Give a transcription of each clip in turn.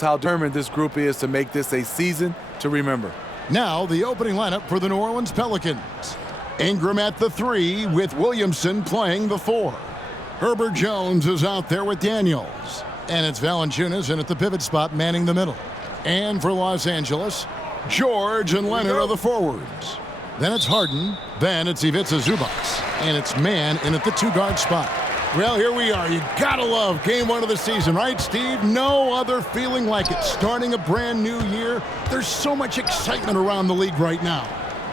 how determined this group is to make this a season to remember. Now the opening lineup for the New Orleans Pelicans. Ingram at the 3 with Williamson playing the 4. Herbert Jones is out there with Daniels. And it's Valanciunas in at the pivot spot manning the middle. And for Los Angeles, George and Leonard are the forwards. Then it's Harden. Then it's Ivica Zubac. And it's Mann in at the 2-guard spot. Well, here we are. You gotta love game 1 of the season, right, Steve? No other feeling like it. Starting a brand new year, there's so much excitement around the league right now.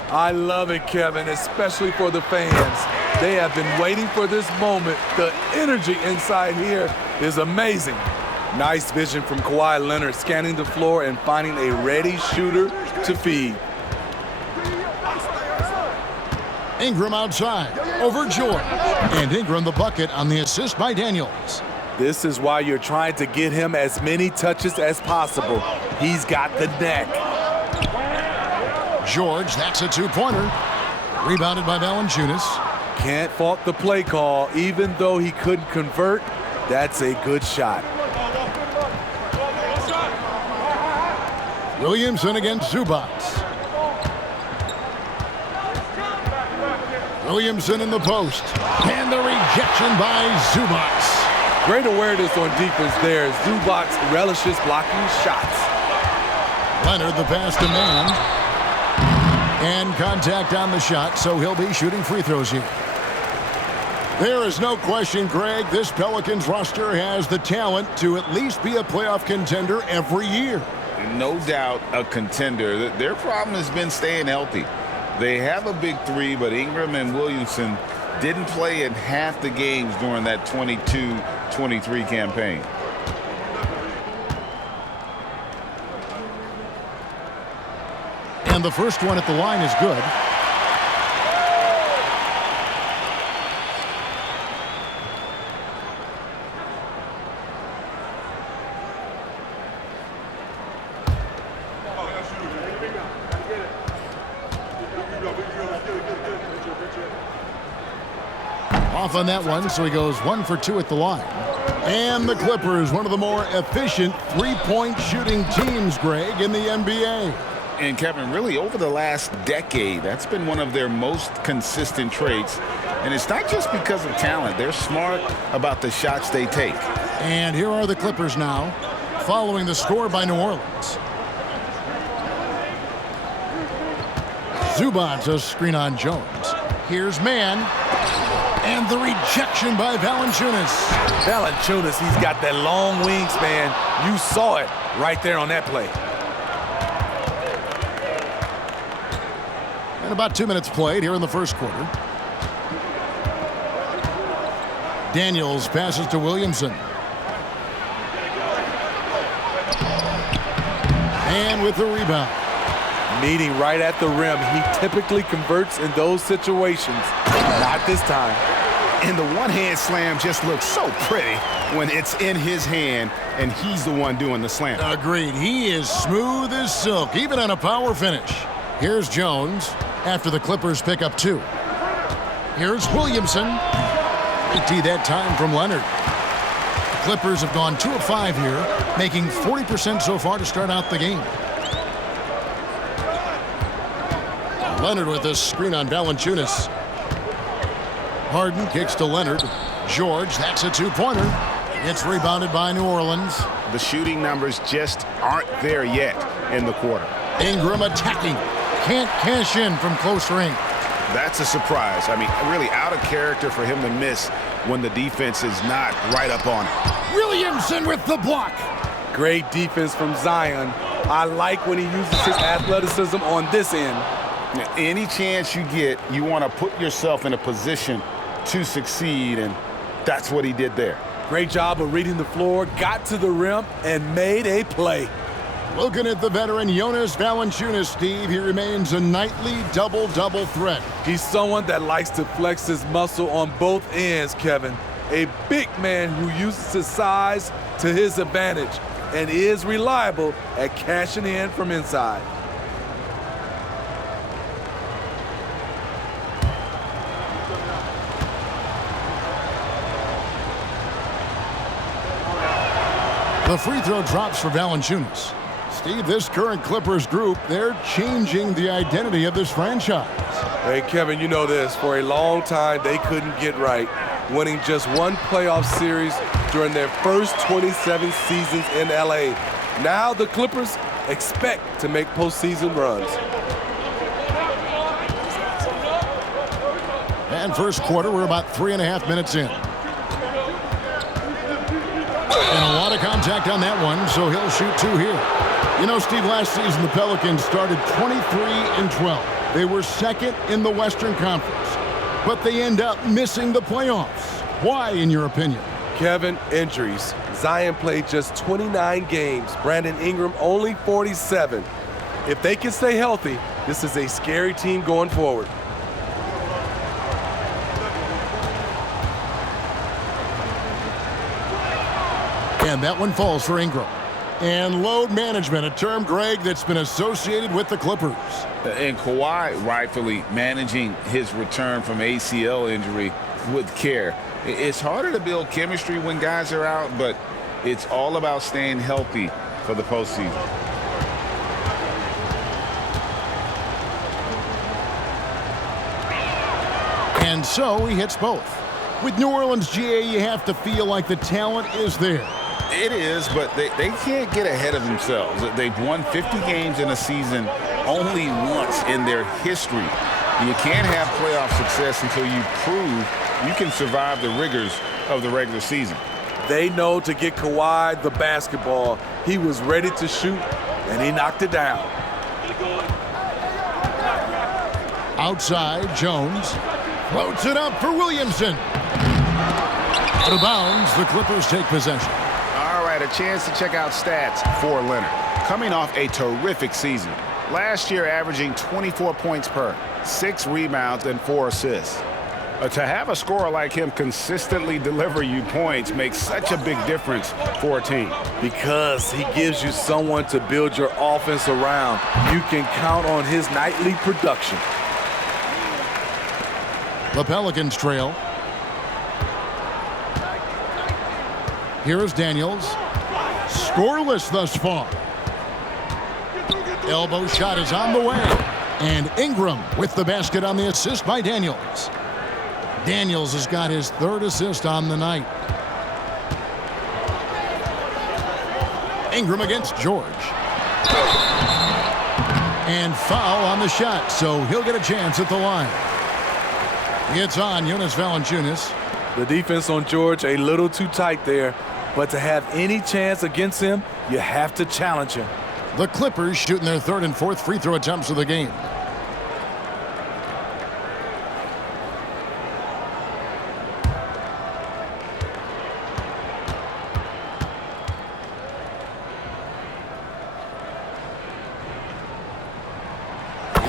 I love it, Kevin, especially for the fans. They have been waiting for this moment. The energy inside here is amazing. Nice vision from Kawhi Leonard, scanning the floor and finding a ready shooter to feed. Ingram outside, over George. And Ingram the bucket on the assist by Daniels. This is why you're trying to get him as many touches as possible. He's got the neck. George, that's a 2-pointer. Rebounded by Valanciunas. Can't fault the play call. Even though he couldn't convert, that's a good shot. Williamson against Zubac. Williamson in the post. And the rejection by Zubac. Great awareness on defense there. Zubac relishes blocking shots. Leonard the pass to Mann. And contact on the shot, so he'll be shooting free throws here. There is no question, Greg, this Pelicans roster has the talent to at least be a playoff contender every year. No doubt a contender. Their problem has been staying healthy. They have a big 3, but Ingram and Williamson didn't play in half the games during that 22-23 campaign. And the first one at the line is good. Off on that one, so he goes 1 for 2 at the line. And the Clippers, one of the more efficient three-point shooting teams, Greg, in the NBA. And Kevin, really over the last decade, that's been one of their most consistent traits. And it's not just because of talent. They're smart about the shots they take. And here are the Clippers now, following the score by New Orleans. Zubac, a screen on Jones. Here's Mann. And the rejection by Valanciunas. Valanciunas, he's got that long wingspan. You saw it right there on that play. And about 2 minutes played here in the first quarter. Daniels passes to Williamson. And with the rebound. Meeting right at the rim. He typically converts in those situations. Not this time. And the one-hand slam just looks so pretty when it's in his hand and he's the one doing the slam. Agreed. He is smooth as silk, even on a power finish. Here's Jones after the Clippers pick up 2. Here's Williamson. Empty that time from Leonard. The Clippers have gone 2 of 5 here, making 40% so far to start out the game. Leonard with a screen on Valanciunas. Harden kicks to Leonard. George, that's a 2-pointer. It's rebounded by New Orleans. The shooting numbers just aren't there yet in the quarter. Ingram attacking. Can't cash in from close range. That's a surprise. I mean, really out of character for him to miss when the defense is not right up on it. Williamson with the block. Great defense from Zion. I like when he uses his athleticism on this end. Now, any chance you get, you want to put yourself in a position to succeed, and that's what he did there. Great job of reading the floor, got to the rim, and made a play. Looking at the veteran Jonas Valanciunas, Steve, he remains a nightly double-double threat. He's someone that likes to flex his muscle on both ends, Kevin. A big man who uses his size to his advantage and is reliable at cashing in from inside. The free throw drops for Valanciunas. Steve, this current Clippers group, they're changing the identity of this franchise. Hey, Kevin, you know this. For a long time, they couldn't get right, winning just one playoff series during their first 27 seasons in L.A. Now the Clippers expect to make postseason runs. And first quarter, we're about 3.5 minutes in. And a lot of contact on that one, so he'll shoot 2 here. You know, Steve, last season the Pelicans started 23-12. They were second in the Western Conference, but they end up missing the playoffs. Why, in your opinion? Kevin, injuries. Zion played just 29 games. Brandon Ingram only 47. If they can stay healthy, this is a scary team going forward. And that one falls for Ingram. And load management, a term, Greg, that's been associated with the Clippers. And Kawhi rightfully managing his return from ACL injury with care. It's harder to build chemistry when guys are out, but it's all about staying healthy for the postseason. And so he hits both. With New Orleans, GA, you have to feel like the talent is there. It is, but they can't get ahead of themselves. They've won 50 games in a season only once in their history. You can't have playoff success until you prove you can survive the rigors of the regular season. They know to get Kawhi the basketball. He was ready to shoot, and he knocked it down. Outside, Jones floats it up for Williamson. Out of bounds, the Clippers take possession. All right, a chance to check out stats for Leonard. Coming off a terrific season. Last year averaging 24 points per, 6 rebounds, and 4 assists. To have a scorer like him consistently deliver you points makes such a big difference for a team. Because he gives you someone to build your offense around. You can count on his nightly production. The Pelicans trail. Here is Daniels. Scoreless thus far. Elbow shot is on the way. And Ingram with the basket on the assist by Daniels. Daniels has got his 3rd assist on the night. Ingram against George. And foul on the shot, so he'll get a chance at the line. It's on Jonas Valanciunas. The defense on George a little too tight there, but to have any chance against him, you have to challenge him. The Clippers shooting their 3rd and 4th free throw attempts of the game.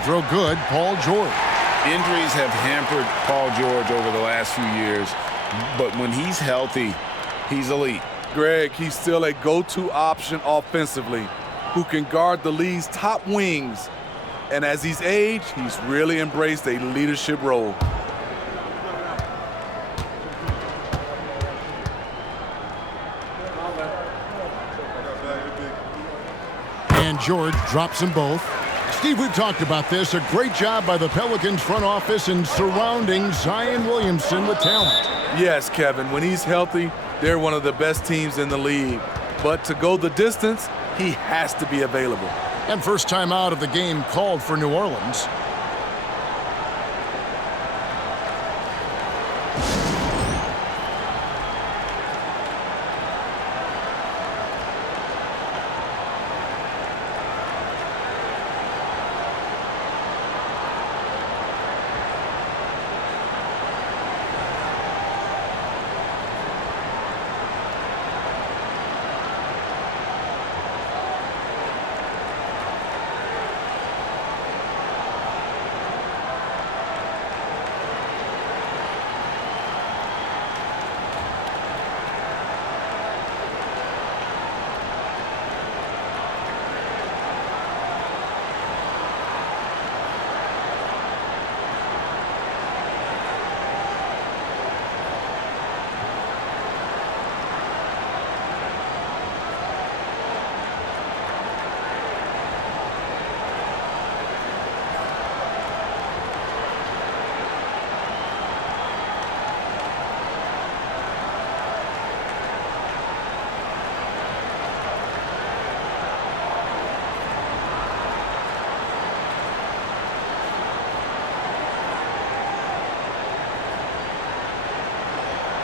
Throw good, Paul George. Injuries have hampered Paul George over the last few years, but when he's healthy, he's elite. Greg, he's still a go-to option offensively, who can guard the league's top wings. And as he's aged, he's really embraced a leadership role. And George drops them both. Steve, we've talked about this. A great job by the Pelicans front office in surrounding Zion Williamson with talent. Yes, Kevin, when he's healthy, they're one of the best teams in the league. But to go the distance, he has to be available. And first time out of the game called for New Orleans.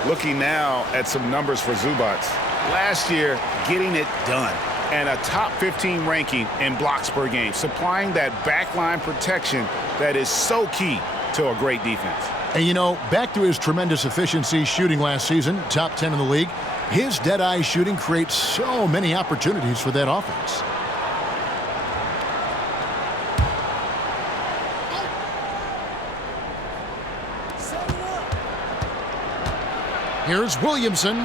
Looking now at some numbers for Zubac. Last year, getting it done. And a top 15 ranking in blocks per game, supplying that backline protection that is so key to a great defense. And you know, back to his tremendous efficiency shooting last season, top 10 in the league, his dead-eye shooting creates so many opportunities for that offense. Here's Williamson.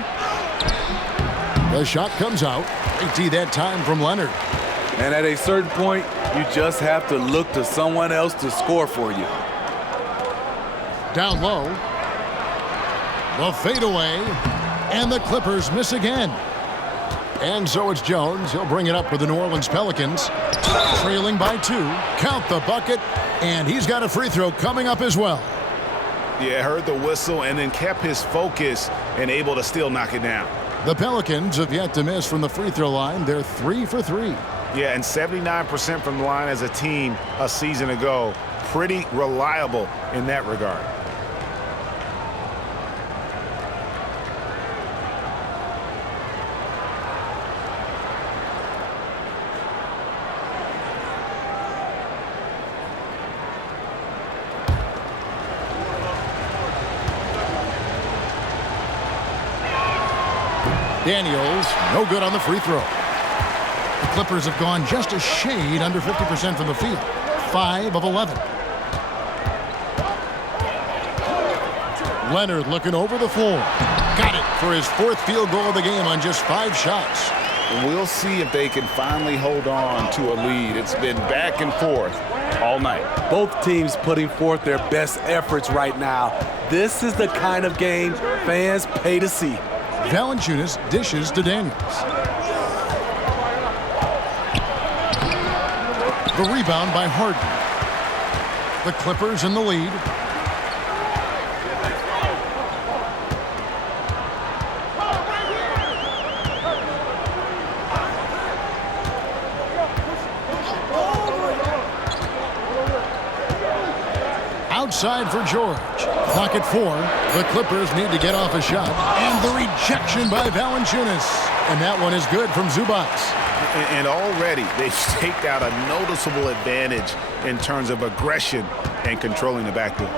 The shot comes out. Great D that time from Leonard. And at a certain point, you just have to look to someone else to score for you. Down low. The fadeaway. And the Clippers miss again. And so it's Jones. He'll bring it up for the New Orleans Pelicans. Trailing by 2. Count the bucket. And he's got a free throw coming up as well. Yeah, heard the whistle and then kept his focus and able to still knock it down. The Pelicans have yet to miss from the free throw line. They're 3 for 3. Yeah, and 79% from the line as a team a season ago. Pretty reliable in that regard. Daniels, no good on the free throw. The Clippers have gone just a shade under 50% from the field. 5 of 11. Leonard looking over the floor. Got it for his 4th field goal of the game on just 5 shots. We'll see if they can finally hold on to a lead. It's been back and forth all night. Both teams putting forth their best efforts right now. This is the kind of game fans pay to see. Valanciunas dishes to Daniels. The rebound by Harden. The Clippers in the lead. Outside for George. Clock at 4. The Clippers need to get off a shot. And the rejection by Valanciunas. And that one is good from Zubac. And already they've staked out a noticeable advantage in terms of aggression and controlling the backcourt.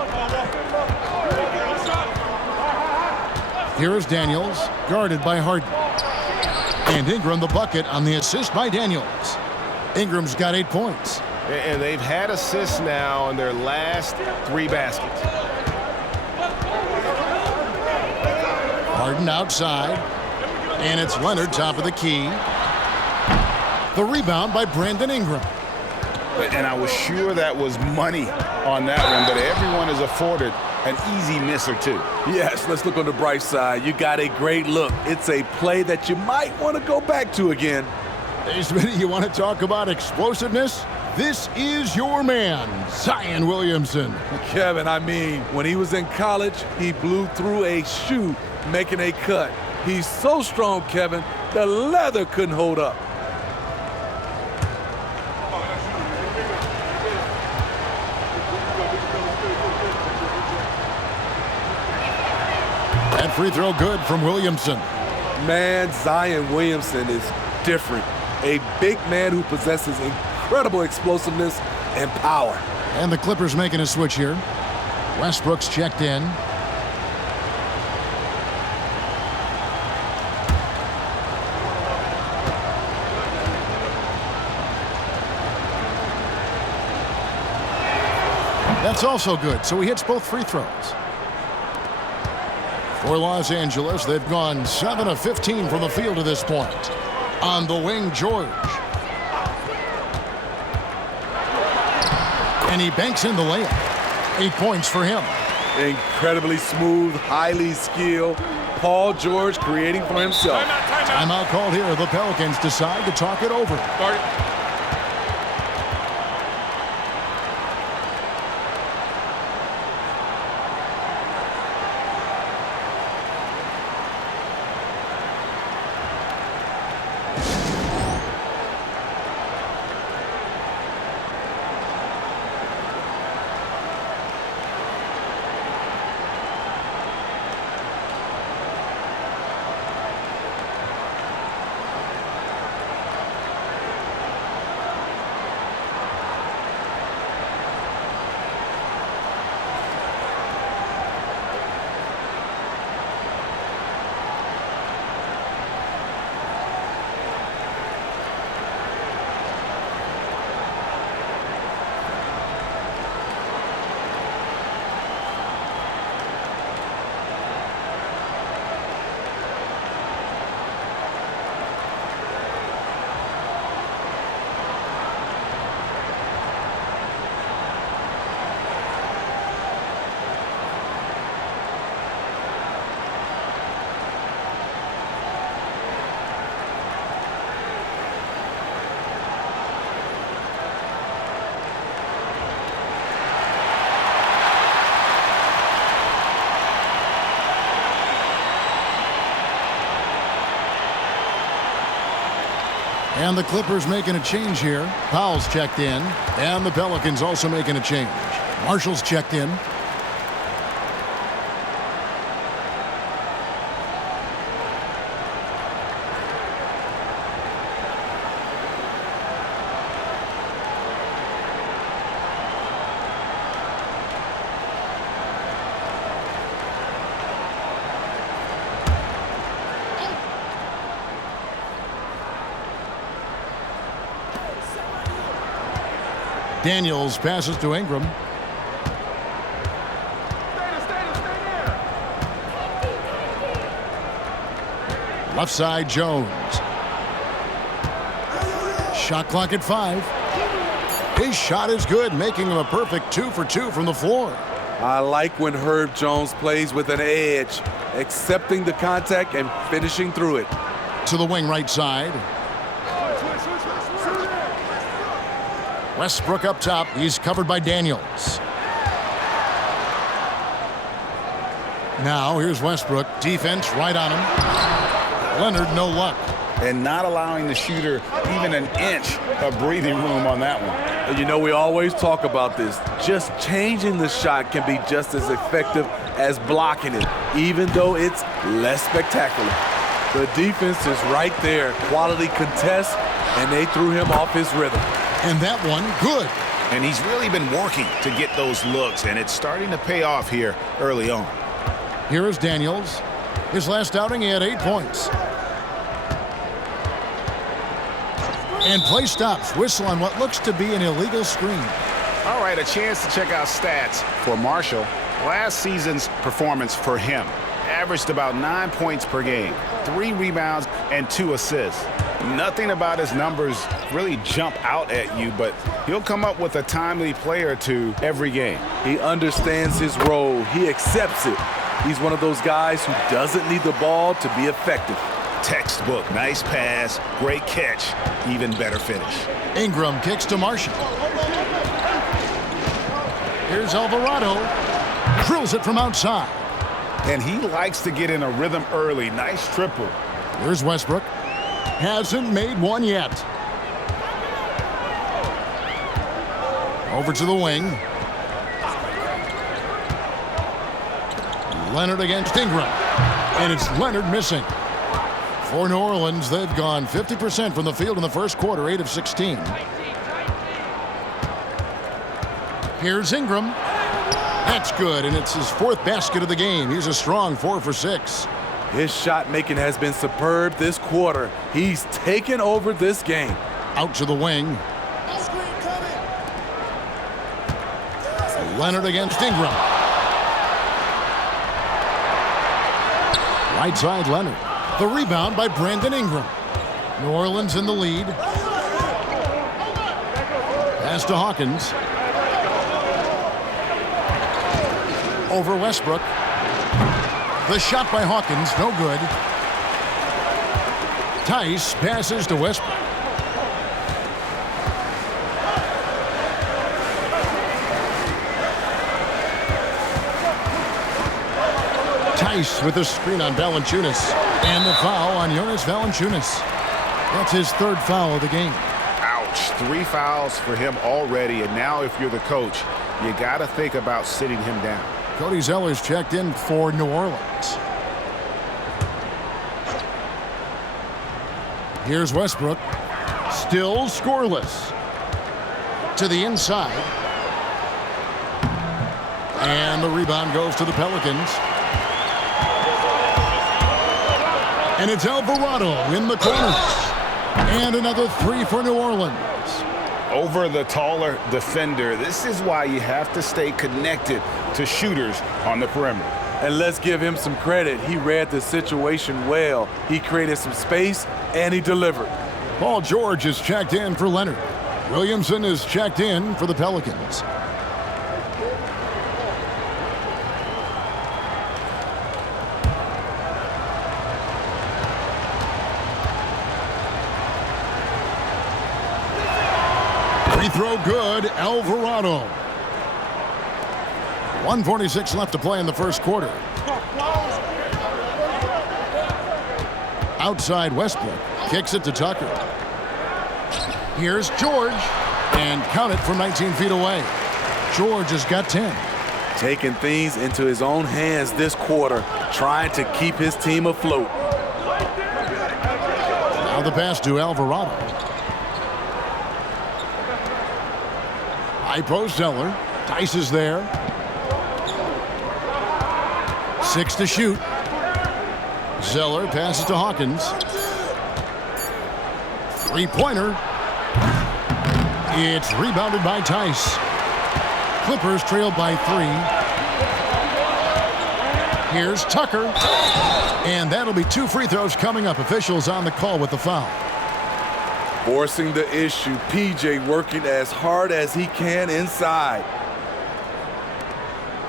Here is Daniels, guarded by Harden. And Ingram the bucket on the assist by Daniels. Ingram's got 8 points. And they've had assists now on their last 3 baskets. Harden outside. And it's Leonard top of the key. The rebound by Brandon Ingram. And I was sure that was money on that one, but everyone is afforded an easy miss or two. Yes, let's look on the bright side. You got a great look. It's a play that you might want to go back to again. Hey, Smitty, you want to talk about explosiveness? This is your man, Zion Williamson. Kevin, I mean, when he was in college, he blew through a shoe making a cut. He's so strong, Kevin, the leather couldn't hold up. That free throw good from Williamson. Man, Zion Williamson is different. A big man who possesses incredible explosiveness and power. And the Clippers making a switch here. Westbrook's checked in. That's also good, so he hits both free throws. For Los Angeles, they've gone 7 of 15 from the field to this point. On the wing, George. And he banks in the layup. 8 points for him. Incredibly smooth, highly skilled. Paul George creating for himself. Timeout called here. The Pelicans decide to talk it over. And the Clippers making a change here. Powell's checked in. And the Pelicans also making a change. Marshall's checked in. Daniels passes to Ingram. Left side, Jones. Shot clock at 5. His shot is good, making him a perfect 2 for 2 from the floor. I like when Herb Jones plays with an edge, accepting the contact and finishing through it. To the wing right side. Westbrook up top. He's covered by Daniels. Now here's Westbrook. Defense right on him. Leonard, no luck. And not allowing the shooter even an inch of breathing room on that one. You know, we always talk about this. Just changing the shot can be just as effective as blocking it, even though it's less spectacular. The defense is right there. Quality contest, and they threw him off his rhythm. And that one, good. And he's really been working to get those looks, and it's starting to pay off here early on. Here is Daniels. His last outing, he had 8 points. And play stops. Whistle on what looks to be an illegal screen. All right, a chance to check out stats for Marshall. Last season's performance for him averaged about 9 points per game, 3 rebounds, and 2 assists. Nothing about his numbers really jump out at you, but he'll come up with a timely play or two every game. He understands his role. He accepts it. He's one of those guys who doesn't need the ball to be effective. Textbook, nice pass, great catch, even better finish. Ingram kicks to Marshall. Here's Alvarado. Drills it from outside. And he likes to get in a rhythm early. Nice triple. Here's Westbrook. Hasn't made one yet. Over to the wing. Leonard against Ingram. And it's Leonard missing. For New Orleans, they've gone 50% from the field in the first quarter, 8 of 16. Here's Ingram. That's good, and it's his 4th basket of the game. He's a strong 4 for 6. His shot making has been superb this quarter. He's taken over this game. Out to the wing. Leonard against Ingram. Right side, Leonard. The rebound by Brandon Ingram. New Orleans in the lead. Pass to Hawkins. Over Westbrook. The shot by Hawkins, no good. Tice passes to Westbrook. Tice with the screen on Valanciunas. And the foul on Jonas Valanciunas. That's his 3rd foul of the game. Ouch, 3 fouls for him already, and now if you're the coach, you got to think about sitting him down. Cody Zeller's checked in for New Orleans. Here's Westbrook. Still scoreless. To the inside. And the rebound goes to the Pelicans. And it's Alvarado in the corner. And another 3 for New Orleans. Over the taller defender. This is why you have to stay connected to shooters on the perimeter. And let's give him some credit. He read the situation well. He created some space, and he delivered. Paul George is checked in for Leonard. Williamson is checked in for the Pelicans. Free throw good, Alvarado. 1:46 left to play in the first quarter. Outside Westbrook. Kicks it to Tucker. Here's George, and count it from 19 feet away. George has got 10. Taking things into his own hands this quarter, trying to keep his team afloat. Now the pass to Alvarado. High post Zeller. Tice is there. 6 to shoot. Zeller passes to Hawkins. Three-pointer. It's rebounded by Tice. Clippers trailed by 3. Here's Tucker. And that'll be 2 free throws coming up. Officials on the call with the foul. Forcing the issue. PJ working as hard as he can inside.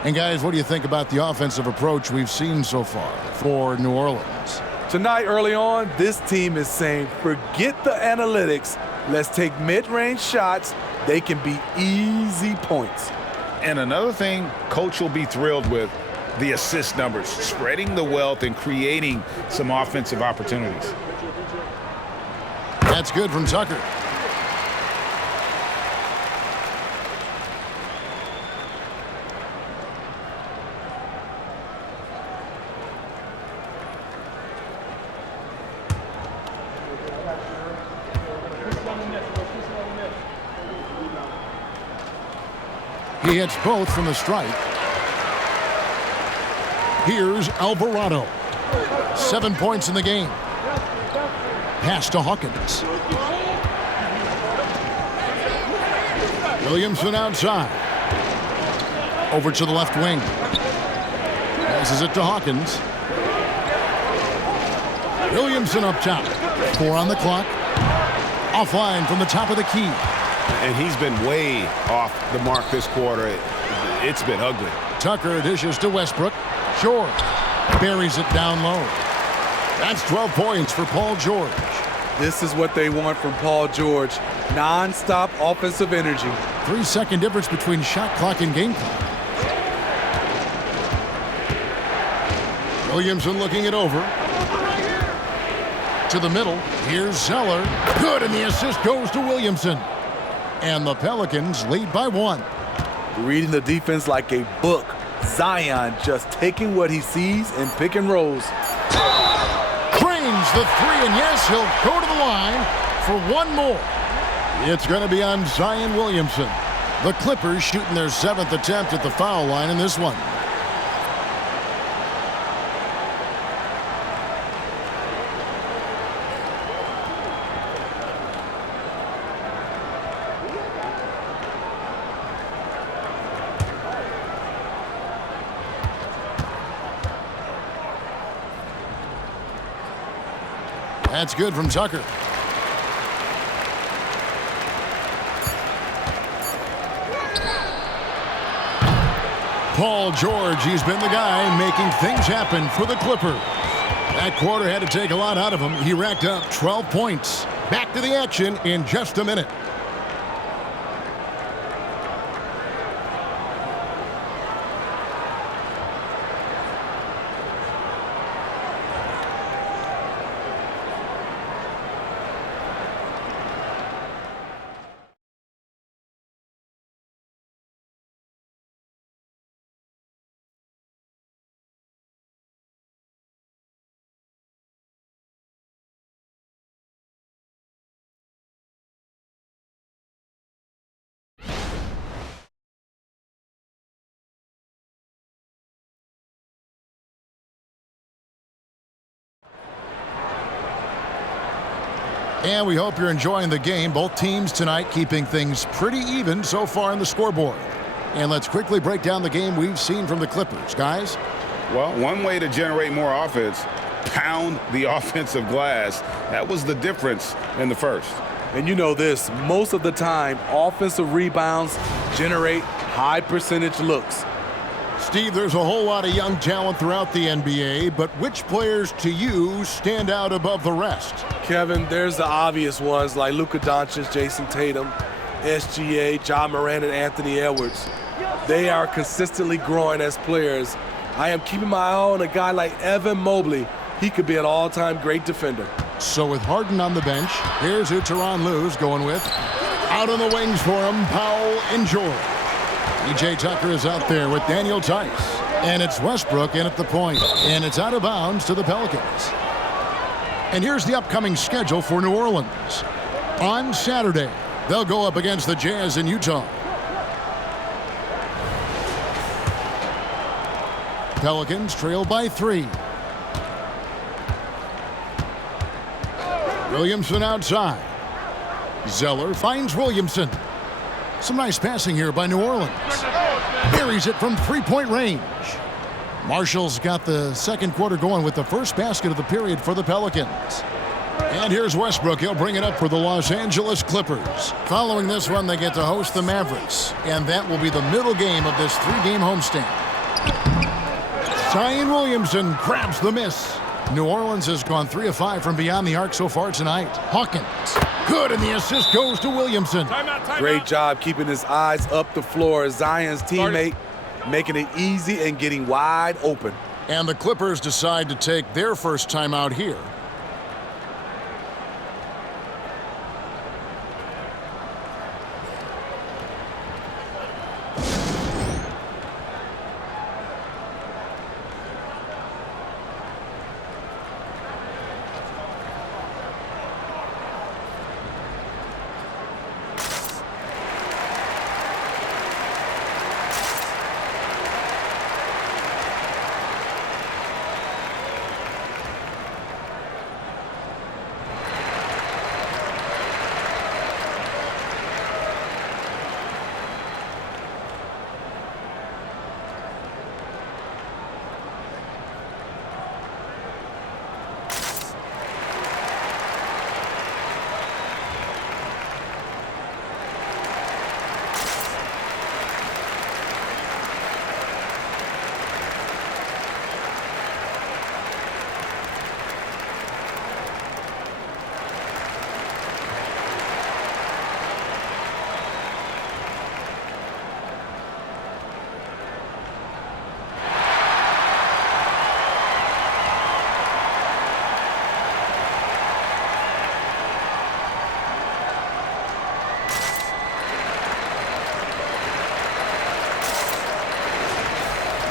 And guys, what do you think about the offensive approach we've seen so far for New Orleans? Tonight, early on, this team is saying, forget the analytics. Let's take mid-range shots. They can be easy points. And another thing coach will be thrilled with, the assist numbers, spreading the wealth and creating some offensive opportunities. That's good from Tucker. He hits both from the stripe. Here's Alvarado. 7 points in the game. Pass to Hawkins. Williamson outside. Over to the left wing. Passes it to Hawkins. Williamson up top. 4 on the clock. Offline from the top of the key. And he's been way off the mark this quarter. It's been ugly. Tucker dishes to Westbrook. George buries it down low. That's 12 points for Paul George. This is what they want from Paul George. Non-stop offensive energy. 3-second difference between shot clock and game clock. Williamson looking it over. To the middle. Here's Zeller. Good, and the assist goes to Williamson. And the Pelicans lead by 1. Reading the defense like a book. Zion just taking what he sees in pick and rolls. Drains the 3, and yes, he'll go to the line for 1 more. It's going to be on Zion Williamson. The Clippers shooting their 7th attempt at the foul line in this one. That's good from Tucker. Paul George, he's been the guy making things happen for the Clippers. That quarter had to take a lot out of him. He racked up 12 points. Back to the action in just a minute. And we hope you're enjoying the game. Both teams tonight keeping things pretty even so far on the scoreboard. And let's quickly break down the game we've seen from the Clippers. Guys? Well, one way to generate more offense, pound the offensive glass. That was the difference in the first. And you know this, most of the time, offensive rebounds generate high percentage looks. Steve, there's a whole lot of young talent throughout the NBA, but which players to you stand out above the rest? Kevin, there's the obvious ones like Luka Doncic, Jason Tatum, SGA, John Moran, and Anthony Edwards. They are consistently growing as players. I am keeping my eye on a guy like Evan Mobley. He could be an all-time great defender. So with Harden on the bench, here's who Tyronn Lue's going with. Out on the wings for him, Powell and George. PJ Tucker is out there with Daniel Tice. And it's Westbrook in at the point. And it's out of bounds to the Pelicans. And here's the upcoming schedule for New Orleans. On Saturday, they'll go up against the Jazz in Utah. Pelicans trail by 3. Williamson outside. Zeller finds Williamson. Some nice passing here by New Orleans. Buries it from three-point range. Marshall's got the second quarter going with the first basket of the period for the Pelicans. And here's Westbrook. He'll bring it up for the Los Angeles Clippers. Following this one, they get to host the Mavericks. And that will be the middle game of this 3-game homestand. Zion Williamson grabs the miss. New Orleans has gone 3 of 5 from beyond the arc so far tonight. Hawkins. Good, and the assist goes to Williamson. Great job keeping his eyes up the floor. Zion's teammate making it easy and getting wide open. And the Clippers decide to take their first timeout here.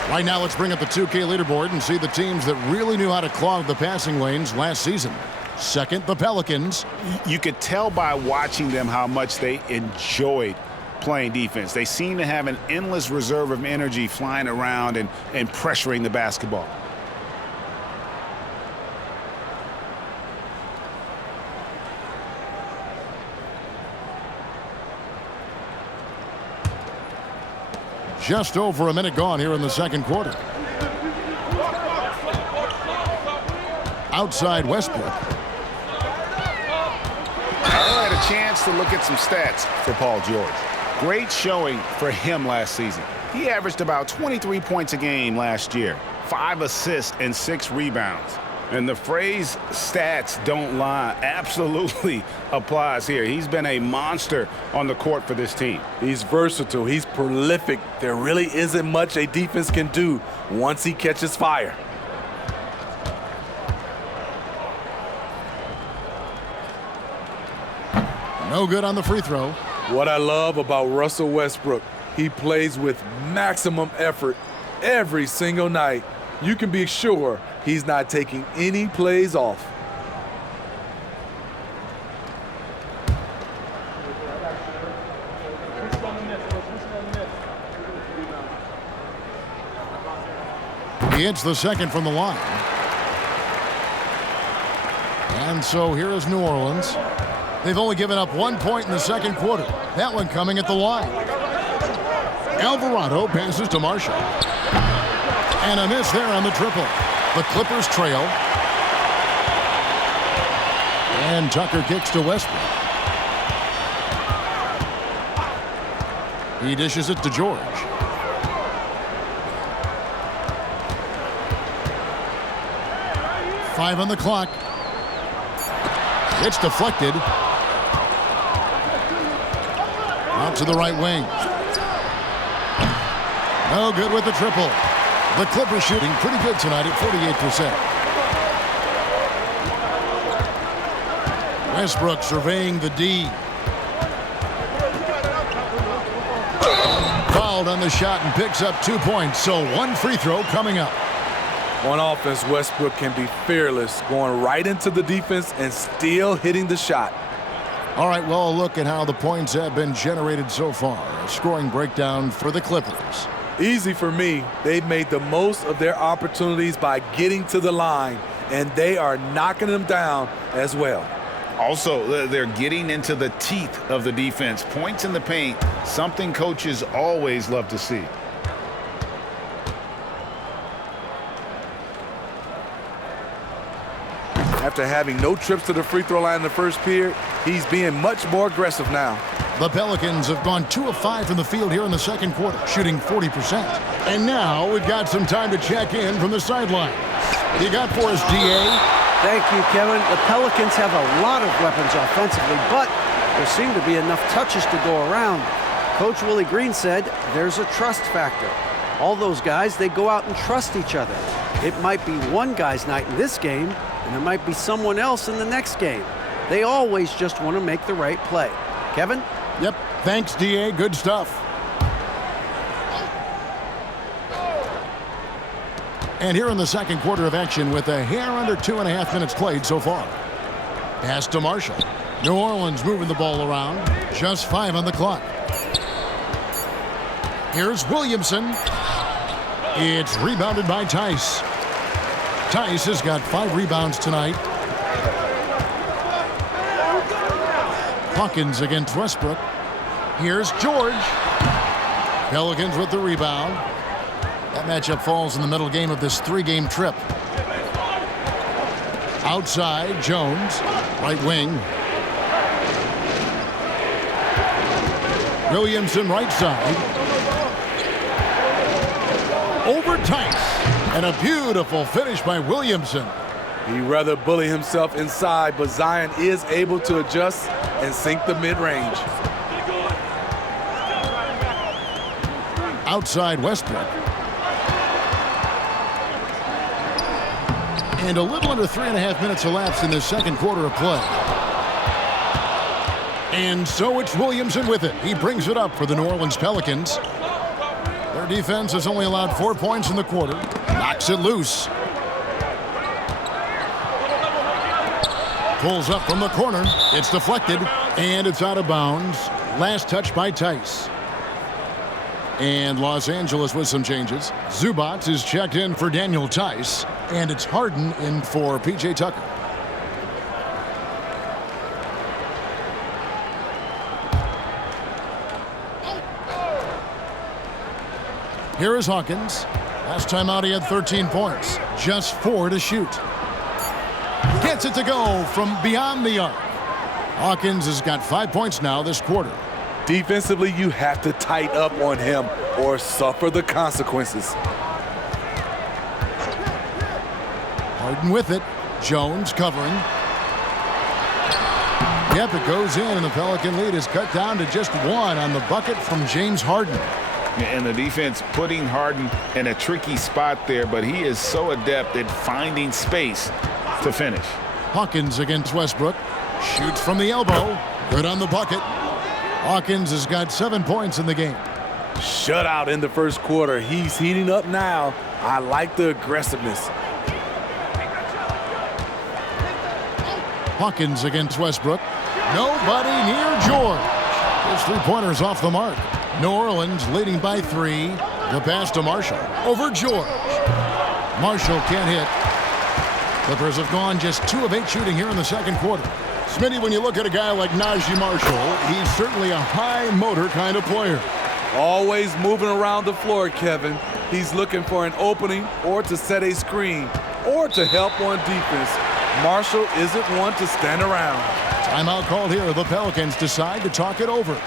Right now, let's bring up the 2K leaderboard and see the teams that really knew how to clog the passing lanes last season. Second, the Pelicans. You could tell by watching them how much they enjoyed playing defense. They seem to have an endless reserve of energy flying around and pressuring the basketball. Just over a minute gone here in the second quarter. Outside Westbrook. I had a chance to look at some stats for Paul George. Great showing for him last season. He averaged about 23 points a game last year, 5 assists and 6 rebounds. And the phrase stats don't lie absolutely applies here. He's been a monster on the court for this team. He's versatile. He's prolific. There really isn't much a defense can do once he catches fire. No good on the free throw. What I love about Russell Westbrook, he plays with maximum effort every single night. You can be sure he's not taking any plays off. He hits the second from the line. And so here is New Orleans. They've only given up 1 point in the second quarter. That one coming at the line. Alvarado passes to Marshall. And a miss there on the triple. The Clippers trail. And Tucker kicks to Westbrook. He dishes it to George. Five on the clock. It's deflected. Out to the right wing. No good with the triple. The Clippers shooting pretty good tonight at 48%. Westbrook surveying the D. Fouled on the shot and picks up 2 points, so one free throw coming up. On offense, Westbrook can be fearless, going right into the defense and still hitting the shot. All right, well, a look at how the points have been generated so far. A scoring breakdown for the Clippers. Easy for me. They've made the most of their opportunities by getting to the line, and they are knocking them down as well. Also, they're getting into the teeth of the defense. Points in the paint, something coaches always love to see. After having no trips to the free throw line in the first period, he's being much more aggressive now. The Pelicans have gone 2 of 5 from the field here in the second quarter, shooting 40%. And now we've got some time to check in from the sideline. What you got for us, D.A.? Thank you, Kevin. The Pelicans have a lot of weapons offensively, but there seem to be enough touches to go around. Coach Willie Green said there's a trust factor. All those guys, they go out and trust each other. It might be one guy's night in this game, and there might be someone else in the next game. They always just want to make the right play. Kevin? Yep. Thanks, D.A. Good stuff. And here in the second quarter of action with a hair under 2.5 minutes played so far. Pass to Marshall. New Orleans moving the ball around. Just 5 on the clock. Here's Williamson. It's rebounded by Tice. Tice has got 5 rebounds tonight. Hawkins against Westbrook. Here's George. Pelicans with the rebound. That matchup falls in the middle game of this 3-game trip. Outside, Jones, right wing. Williamson, right side. Over Tice. And a beautiful finish by Williamson. He'd rather bully himself inside, but Zion is able to adjust and sink the mid-range. Outside Westbrook. And a little under 3.5 minutes elapsed in the second quarter of play. And so it's Williamson with it. He brings it up for the New Orleans Pelicans. Their defense has only allowed 4 points in the quarter. Knocks it loose. Pulls up from the corner. It's deflected, and it's out of bounds. Last touch by Tice. And Los Angeles with some changes. Zubac is checked in for Daniel Tice, and it's Harden in for P.J. Tucker. Here is Hawkins. Last time out he had 13 points. Just 4 to shoot. Gets it to go from beyond the arc. Hawkins has got 5 points now this quarter. Defensively, you have to tighten up on him or suffer the consequences. Harden with it. Jones covering. Yep, it goes in, and the Pelican lead is cut down to just 1 on the bucket from James Harden. And the defense putting Harden in a tricky spot there, but he is so adept at finding space to finish. Hawkins against Westbrook. Shoots from the elbow. Good on the bucket. Hawkins has got 7 points in the game. Shutout in the first quarter. He's heating up now. I like the aggressiveness. Hawkins against Westbrook. Nobody near George. His 3-pointers off the mark. New Orleans leading by 3. The pass to Marshall. Over George. Marshall can't hit. Clippers have gone just 2 of 8 shooting here in the second quarter. Smitty, when you look at a guy like Najee Marshall, he's certainly a high-motor kind of player. Always moving around the floor, Kevin. He's looking for an opening or to set a screen or to help on defense. Marshall isn't one to stand around. Timeout called here. The Pelicans decide to talk it over.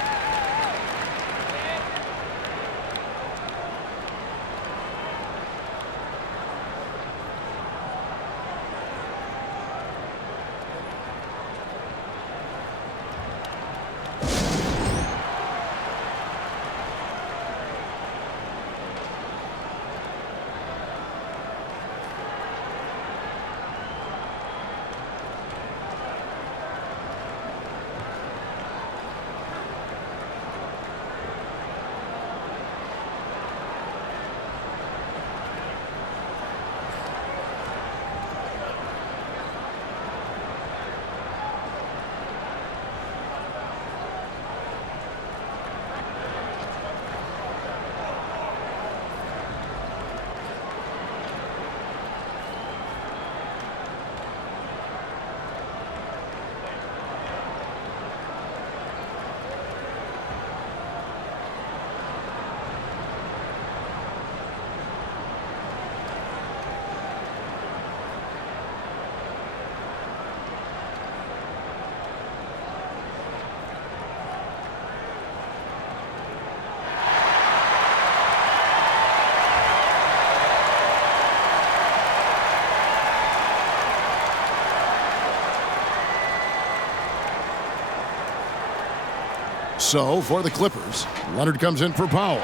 So for the Clippers, Leonard comes in for Powell.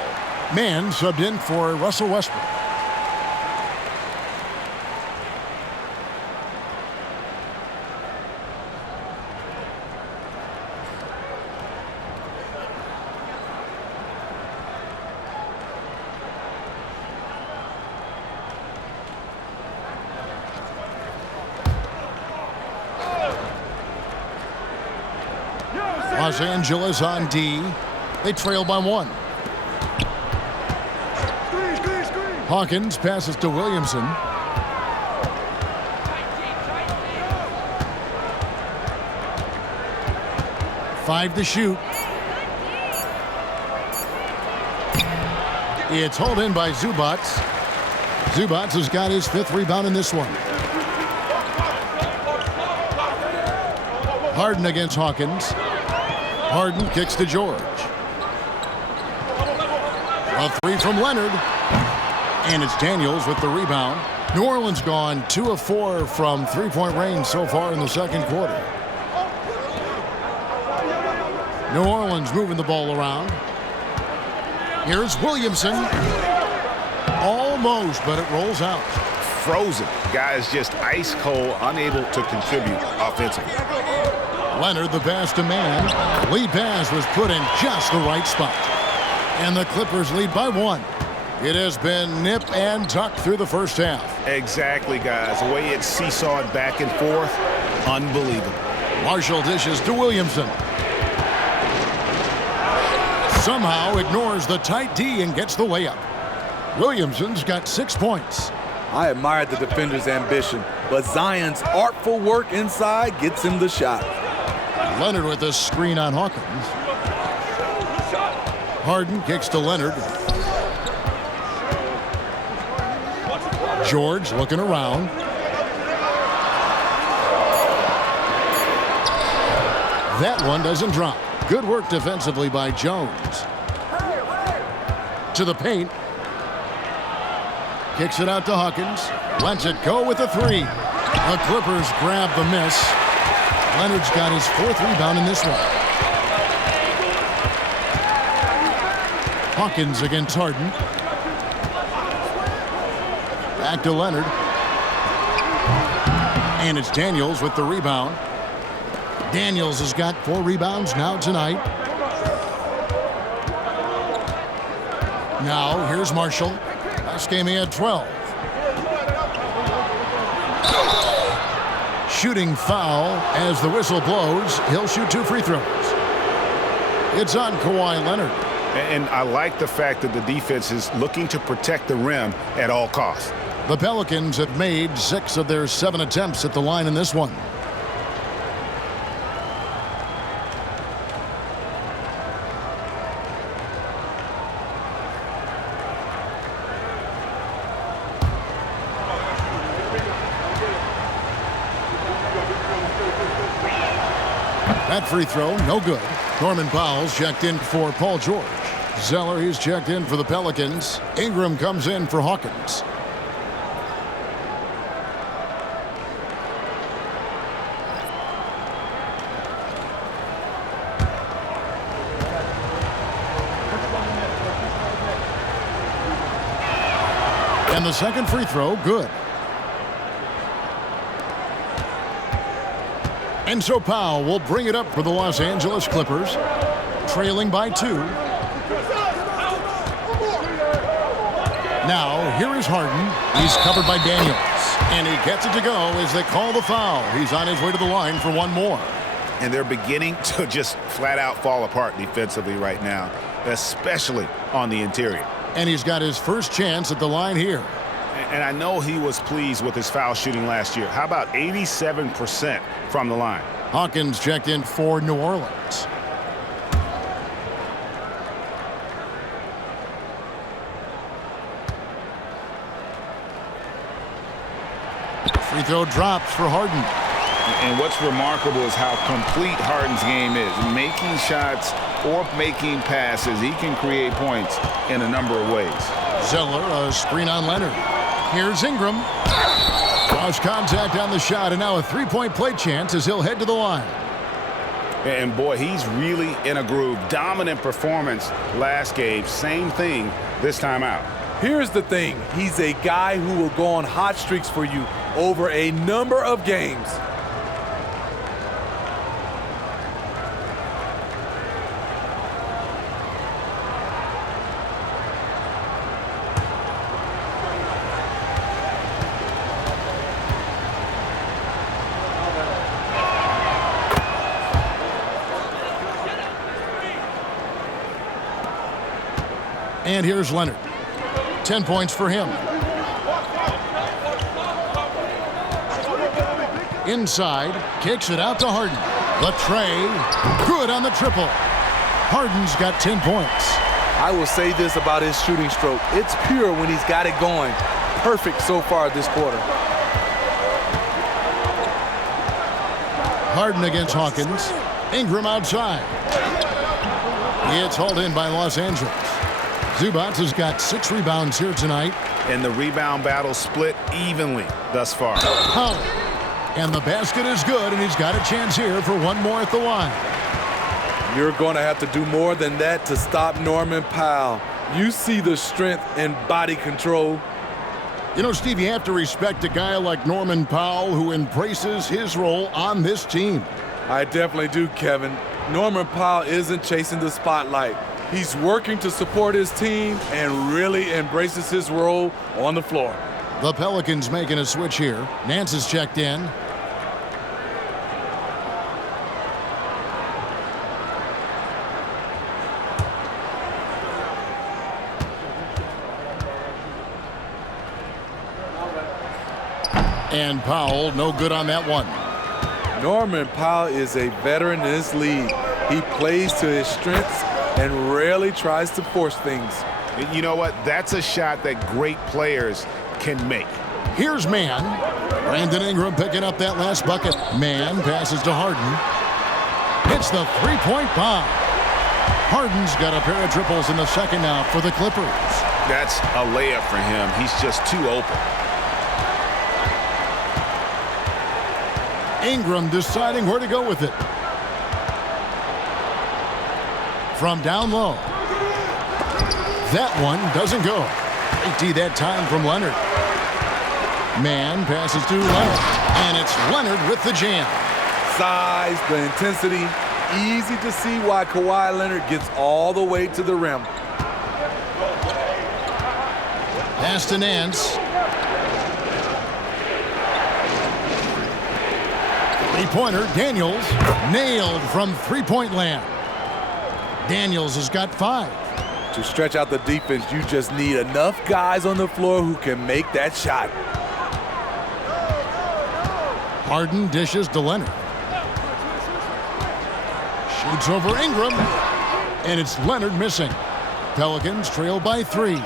Mann subbed in for Russell Westbrook. Los Angeles on D. They trail by 1. Hawkins passes to Williamson. Five to shoot. It's hauled in by Zubac. Zubac has got his 5th rebound in this one. Harden against Hawkins. Harden kicks to George. A 3 from Leonard. And it's Daniels with the rebound. New Orleans gone 2 of 4 from three-point range so far in the second quarter. New Orleans moving the ball around. Here's Williamson. Almost, but it rolls out. Frozen. Guys just ice cold, unable to contribute offensively. Leonard, the pass to Mann. Lead pass was put in just the right spot. And the Clippers lead by 1. It has been nip and tuck through the first half. Exactly, guys. The way it's seesawed back and forth, unbelievable. Marshall dishes to Williamson. Somehow ignores the tight D and gets the layup. Williamson's got 6 points. I admired the defender's ambition, but Zion's artful work inside gets him the shot. Leonard with a screen on Hawkins. Harden kicks to Leonard. George looking around. That one doesn't drop. Good work defensively by Jones. To the paint. Kicks it out to Hawkins. Lets it go with a 3. The Clippers grab the miss. Leonard's got his 4th rebound in this one. Hawkins against Harden. Back to Leonard. And it's Daniels with the rebound. Daniels has got 4 rebounds now tonight. Now here's Marshall. Last game he had 12. Shooting foul as the whistle blows. He'll shoot 2 free throws. It's on Kawhi Leonard. And I like the fact that the defense is looking to protect the rim at all costs. The Pelicans have made 6 of their 7 attempts at the line in this one. That free throw, no good. Norman Powell's checked in for Paul George. Zeller, he's checked in for the Pelicans. Ingram comes in for Hawkins. And the second free throw, good. And so Powell will bring it up for the Los Angeles Clippers, trailing by 2. Now, here is Harden. He's covered by Daniels. And he gets it to go as they call the foul. He's on his way to the line for 1 more. And they're beginning to just flat out fall apart defensively right now, especially on the interior. And he's got his first chance at the line here. And I know he was pleased with his foul shooting last year. How about 87% from the line? Hawkins checked in for New Orleans. Free throw drops for Harden. And what's remarkable is how complete Harden's game is. Making shots or making passes, he can create points in a number of ways. Zeller, a screen on Leonard. Here's Ingram. Cross contact on the shot, and now a 3-point play chance as he'll head to the line. And boy, he's really in a groove. Dominant performance last game. Same thing this time out. Here's the thing. He's a guy who will go on hot streaks for you over a number of games. And here's Leonard. 10 points for him. Inside, kicks it out to Harden. The tray, good on the triple. Harden's got 10 points. I will say this about his shooting stroke. It's pure when he's got it going. Perfect so far this quarter. Harden against Hawkins. Ingram outside. It's hauled in by Los Angeles. Zubac has got 6 rebounds here tonight. And the rebound battle split evenly thus far. Powell. And the basket is good, and he's got a chance here for one more at the line. You're going to have to do more than that to stop Norman Powell. You see the strength and body control. You know, Steve, you have to respect a guy like Norman Powell who embraces his role on this team. I definitely do, Kevin. Norman Powell isn't chasing the spotlight. He's working to support his team and really embraces his role on the floor. The Pelicans making a switch here. Nance is checked in. And Powell, no good on that one. Norman Powell is a veteran in this league. He plays to his strengths and rarely tries to force things. You know what? That's a shot that great players can make. Here's Mann. Brandon Ingram picking up that last bucket. Mann passes to Harden. Hits the three-point bomb. Harden's got a pair of triples in the second now for the Clippers. That's a layup for him. He's just too open. Ingram deciding where to go with it. From down low. That one doesn't go. Great D that time from Leonard. Mann passes to Leonard. And it's Leonard with the jam. Size, the intensity, easy to see why Kawhi Leonard gets all the way to the rim. Pass to Nance. Three-pointer, Daniels, nailed from three-point land. Daniels has got 5. To stretch out the defense, you just need enough guys on the floor who can make that shot. Harden dishes to Leonard. Shoots over Ingram. And it's Leonard missing. Pelicans trail by 3.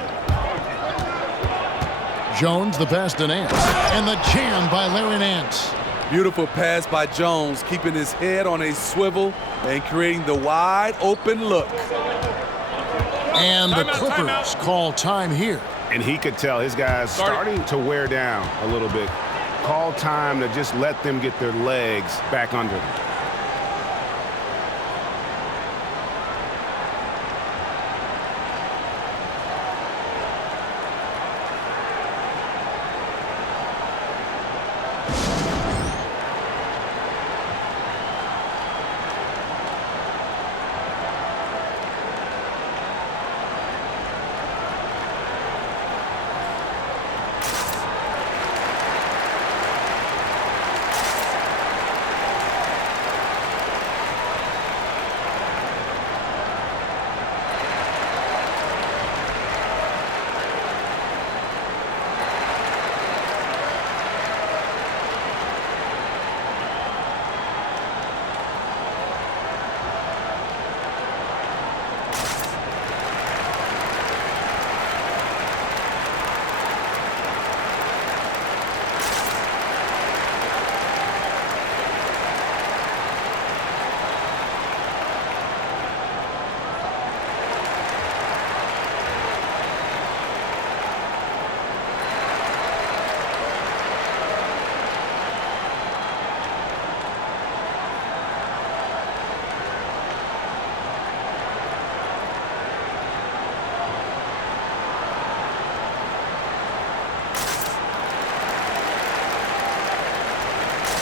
Jones the pass to Nance. And the jam by Larry Nance. Beautiful pass by Jones, keeping his head on a swivel and creating the wide open look. And the Clippers call time here. And he could tell his guys starting to wear down a little bit. Call time to just let them get their legs back under them.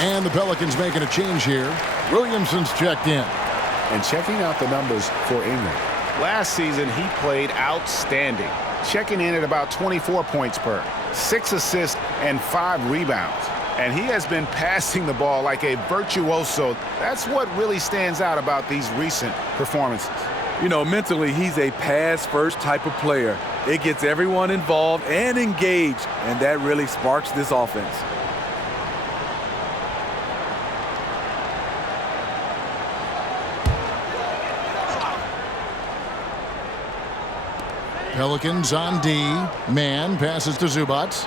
And the Pelicans making a change here. Williamson's checked in. And checking out the numbers for Ingram. Last season, he played outstanding, checking in at about 24 points per, 6 assists, and 5 rebounds. And he has been passing the ball like a virtuoso. That's what really stands out about these recent performances. You know, mentally, he's a pass-first type of player. It gets everyone involved and engaged, and that really sparks this offense. Pelicans on D. Man passes to Zubac.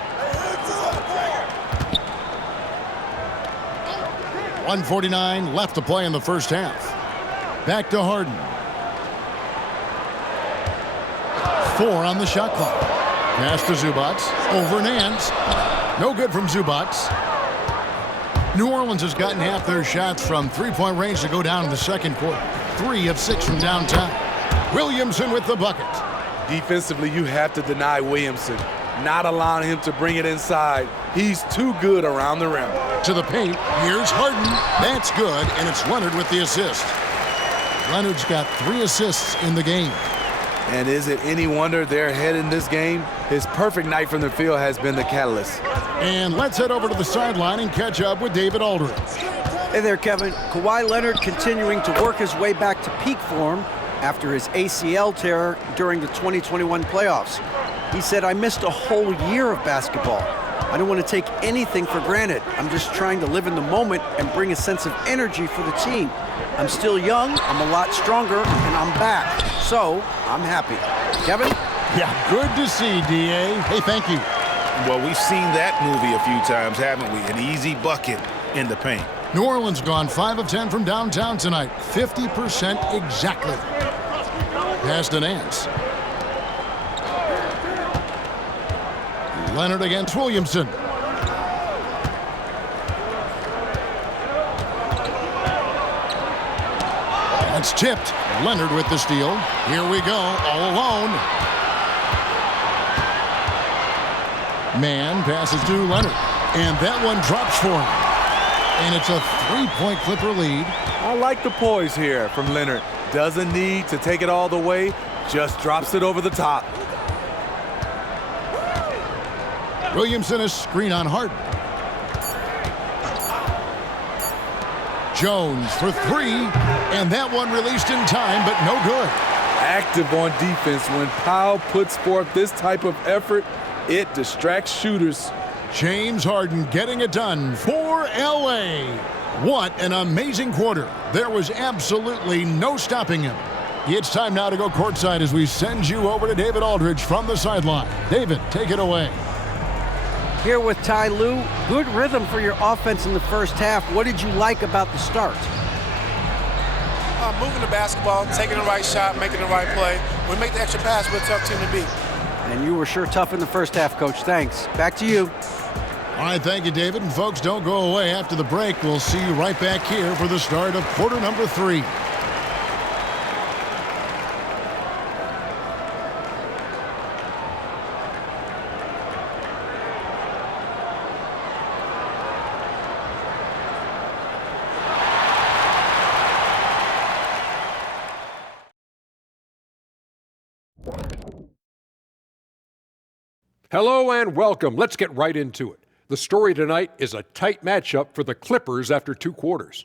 1:49 left to play in the first half. Back to Harden. 4 on the shot clock. Pass to Zubac. Over Nance. No good from Zubac. New Orleans has gotten half their shots from three-point range to go down in the second quarter. 3 of 6 from downtown. Williamson with the bucket. Defensively, you have to deny Williamson, not allowing him to bring it inside. He's too good around the rim. To the paint. Here's Harden. That's good, and it's Leonard with the assist. Leonard's got 3 assists in the game. And is it any wonder they're ahead in this game? His perfect night from the field has been the catalyst. And let's head over to the sideline and catch up with David Aldridge. Hey there, Kevin. Kawhi Leonard continuing to work his way back to peak form after his ACL tear during the 2021 playoffs. He said, "I missed a whole year of basketball. I don't want to take anything for granted. I'm just trying to live in the moment and bring a sense of energy for the team. I'm still young, I'm a lot stronger, and I'm back. So, I'm happy." Kevin? Yeah, good to see, D.A. Hey, thank you. Well, we've seen that movie a few times, haven't we? An easy bucket in the paint. New Orleans gone 5 of 10 from downtown tonight. 50% exactly. Pass to Nance. Leonard against Williamson. That's tipped. Leonard with the steal. Here we go, all alone. Man passes to Leonard. And that one drops for him. And it's a 3-point Clipper lead. I like the poise here from Leonard. Doesn't need to take it all the way, just drops it over the top. Williamson a screen on Harden. Jones for 3, and that one released in time, but no good. Active on defense. When Powell puts forth this type of effort, it distracts shooters. James Harden getting it done for L.A. What an amazing quarter. There was absolutely no stopping him. It's time now to go courtside as we send you over to David Aldridge from the sideline. David, take it away. Here with Ty Lue. Good rhythm for your offense in the first half. What did you like about the start? Moving the basketball, taking the right shot, making the right play. We make the extra pass, we're a tough team to beat. And you were sure tough in the first half, Coach. Thanks. Back to you. All right, thank you, David. And folks, don't go away. After the break, we'll see you right back here for the start of quarter number 3. Hello and welcome. Let's get right into it. The story tonight is a tight matchup for the Clippers after 2 quarters.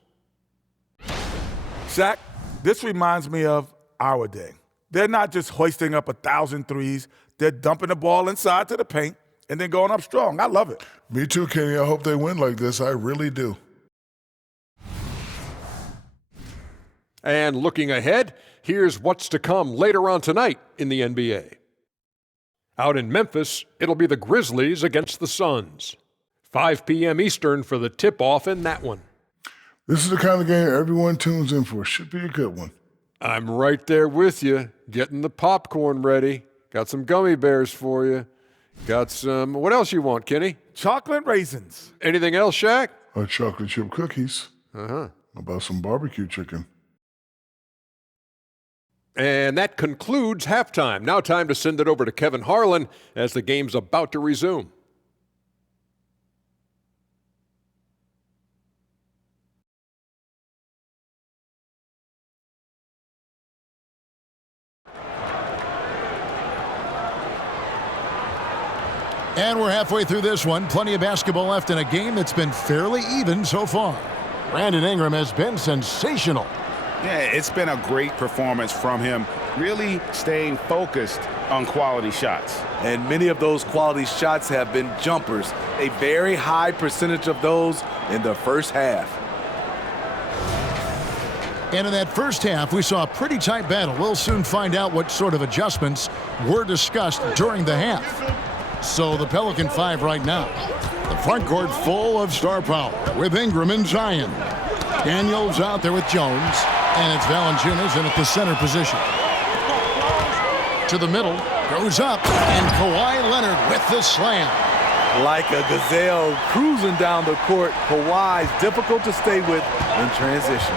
Shaq, this reminds me of our day. They're not just hoisting up 1,000 threes. They're dumping the ball inside to the paint and then going up strong. I love it. Me too, Kenny. I hope they win like this. I really do. And looking ahead, here's what's to come later on tonight in the NBA. Out in Memphis, it'll be the Grizzlies against the Suns. 5 p.m. Eastern for the tip-off in that one. This is the kind of game everyone tunes in for. Should be a good one. I'm right there with you, getting the popcorn ready. Got some gummy bears for you. Got some, what else you want, Kenny? Chocolate raisins. Anything else, Shaq? Chocolate chip cookies. Uh-huh. How about some barbecue chicken? And that concludes halftime. Now time to send it over to Kevin Harlan as the game's about to resume. And we're halfway through this one. Plenty of basketball left in a game that's been fairly even so far. Brandon Ingram has been sensational. Yeah, it's been a great performance from him, really staying focused on quality shots. And many of those quality shots have been jumpers, a very high percentage of those in the first half. And in that first half, we saw a pretty tight battle. We'll soon find out what sort of adjustments were discussed during the half. So the Pelican 5 right now. The front court full of star power with Ingram and Zion. Daniels out there with Jones. And it's Valanciunas in at the center position. To the middle, goes up, and Kawhi Leonard with the slam. Like a gazelle cruising down the court, Kawhi's difficult to stay with in transition.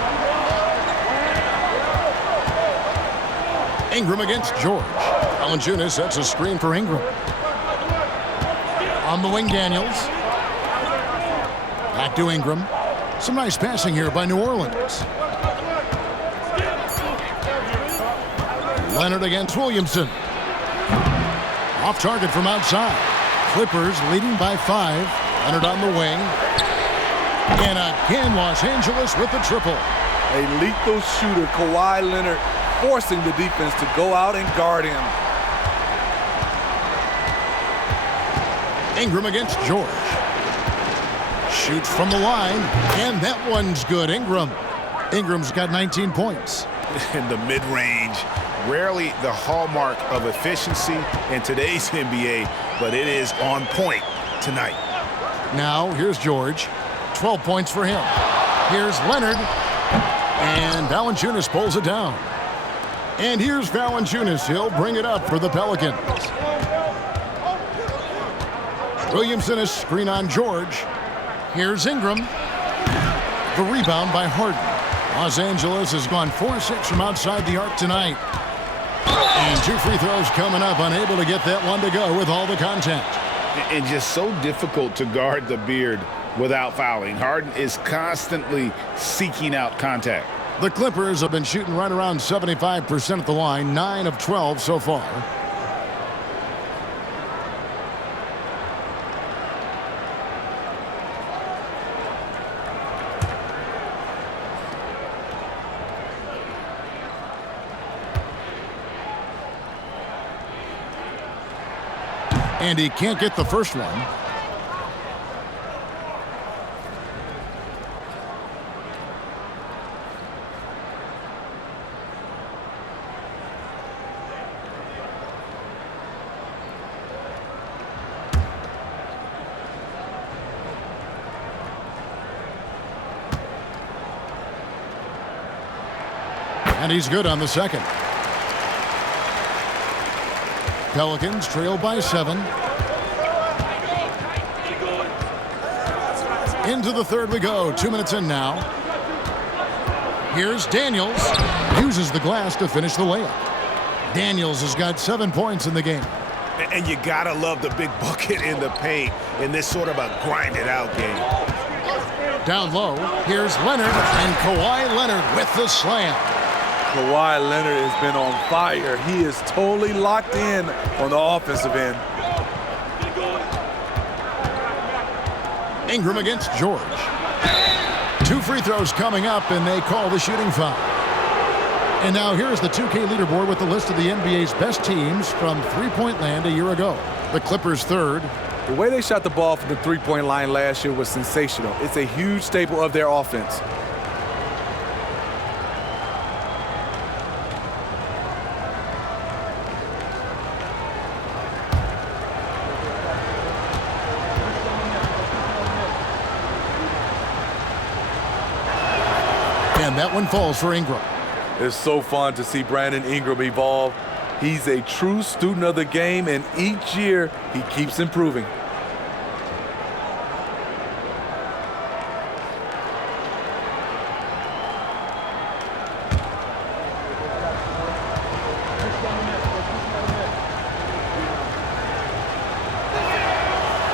Ingram against George. Valanciunas sets a screen for Ingram. On the wing, Daniels. Back to Ingram. Some nice passing here by New Orleans. Leonard against Williamson. Off target from outside. Clippers leading by 5. Leonard on the wing. And again, Los Angeles with the triple. A lethal shooter, Kawhi Leonard, forcing the defense to go out and guard him. Ingram against George. Shoots from the line, and that one's good. Ingram's got 19 points. In the mid-range, rarely the hallmark of efficiency in today's NBA, but it is on point tonight. Now, here's George. 12 points for him. Here's Leonard. And Valanciunas pulls it down. And here's Valanciunas. He'll bring it up for the Pelicans. Williamson is screen on George. Here's Ingram. The rebound by Harden. Los Angeles has gone 4-6 from outside the arc tonight. And 2 free throws coming up, unable to get that one to go with all the contact. And just so difficult to guard the beard without fouling. Harden is constantly seeking out contact. The Clippers have been shooting right around 75% at the line, 9 of 12 so far. And he can't get the first one. And he's good on the second. Pelicans trail by 7. Into the third we go. 2 minutes in now. Here's Daniels. Uses the glass to finish the layup. Daniels has got 7 points in the game. And you gotta love the big bucket in the paint in this sort of a grinded-out game. Down low, here's Leonard, and Kawhi Leonard with the slam. Kawhi Leonard has been on fire. He is totally locked in on the offensive end. Ingram against George. 2 free throws coming up, and they call the shooting foul. And now here's the 2K leaderboard with the list of the NBA's best teams from three-point land a year ago. The Clippers third. The way they shot the ball from the three-point line last year was sensational. It's a huge staple of their offense. And that one falls for Ingram. It's so fun to see Brandon Ingram evolve. He's a true student of the game, and each year he keeps improving.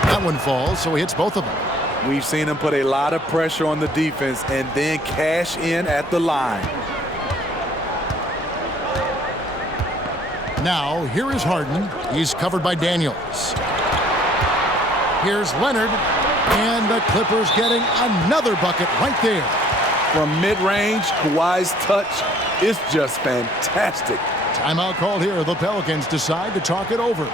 That one falls, so he hits both of them. We've seen him put a lot of pressure on the defense and then cash in at the line. Now, here is Harden. He's covered by Daniels. Here's Leonard, and the Clippers getting another bucket right there. From mid-range, Kawhi's touch is just fantastic. Timeout called here. The Pelicans decide to talk it over.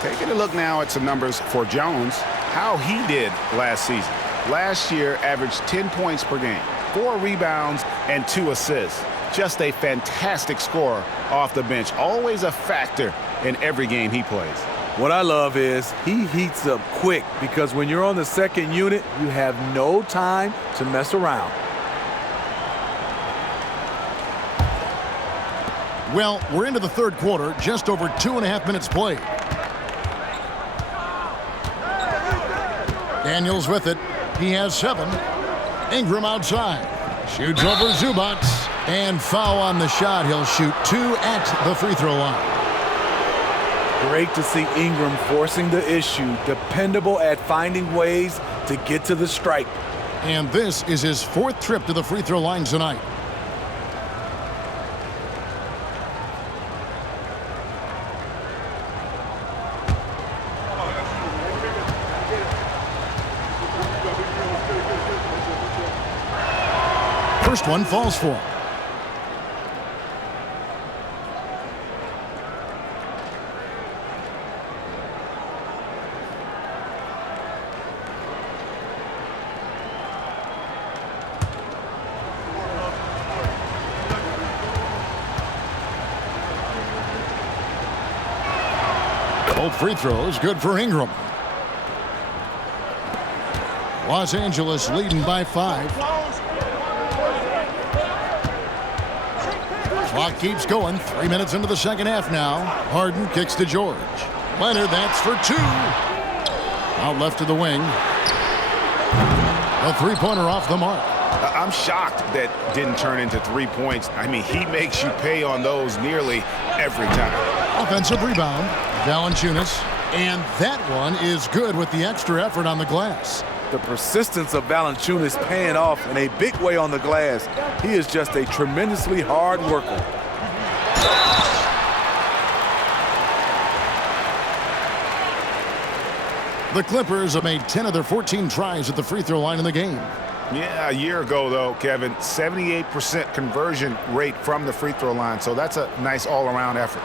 Taking a look now at some numbers for Jones, how he did last season. Last year, averaged 10 points per game, 4 rebounds, and 2 assists. Just a fantastic scorer off the bench. Always a factor in every game he plays. What I love is he heats up quick because when you're on the second unit, you have no time to mess around. Well, we're into the third quarter, just over 2.5 minutes played. Daniels with it. He has 7. Ingram outside. Shoots over Zubac. And foul on the shot. He'll shoot 2 at the free throw line. Great to see Ingram forcing the issue. Dependable at finding ways to get to the stripe. And this is his 4th trip to the free throw line tonight. First one falls for him. Both free throws good for Ingram. Los Angeles leading by 5. Clock keeps going. 3 minutes into the second half now. Harden kicks to George. Leonard, that's for 2. Out left to the wing. A three-pointer off the mark. I'm shocked that didn't turn into 3 points. I mean, he makes you pay on those nearly every time. Offensive rebound. Valanciunas. And that one is good with the extra effort on the glass. The persistence of Valanciunas paying off in a big way on the glass. He is just a tremendously hard worker. The Clippers have made 10 of their 14 tries at the free throw line in the game. Yeah, a year ago, though, Kevin, 78% conversion rate from the free throw line. So that's a nice all-around effort.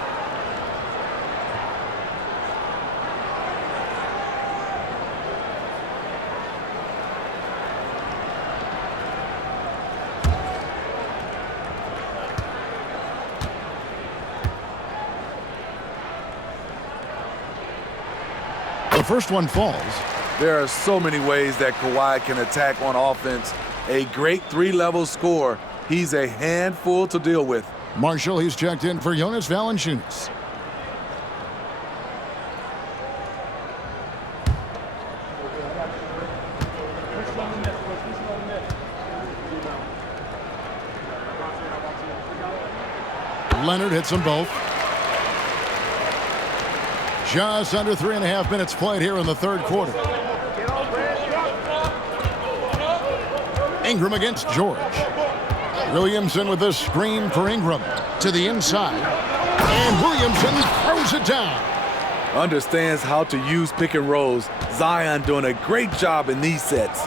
The first one falls. There are so many ways that Kawhi can attack on offense. A great 3-level scorer. He's a handful to deal with. Marshall, he's checked in for Jonas Valanciunas. Leonard hits them both. Just under 3.5 minutes played here in the third quarter. Ingram against George. Williamson with a screen for Ingram to the inside. And Williamson throws it down. Understands how to use pick and rolls. Zion doing a great job in these sets.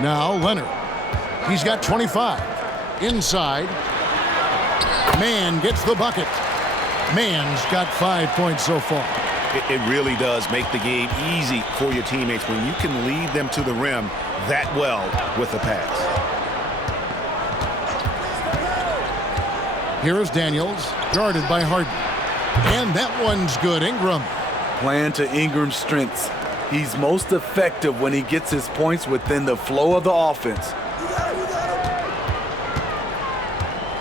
Now Leonard. He's got 25. Inside. Mann gets the bucket. Mann's got 5 points so far. It really does make the game easy for your teammates when you can lead them to the rim that well with the pass. Here is Daniels, guarded by Harden. And that one's good. Ingram. Playing to Ingram's strengths. He's most effective when he gets his points within the flow of the offense.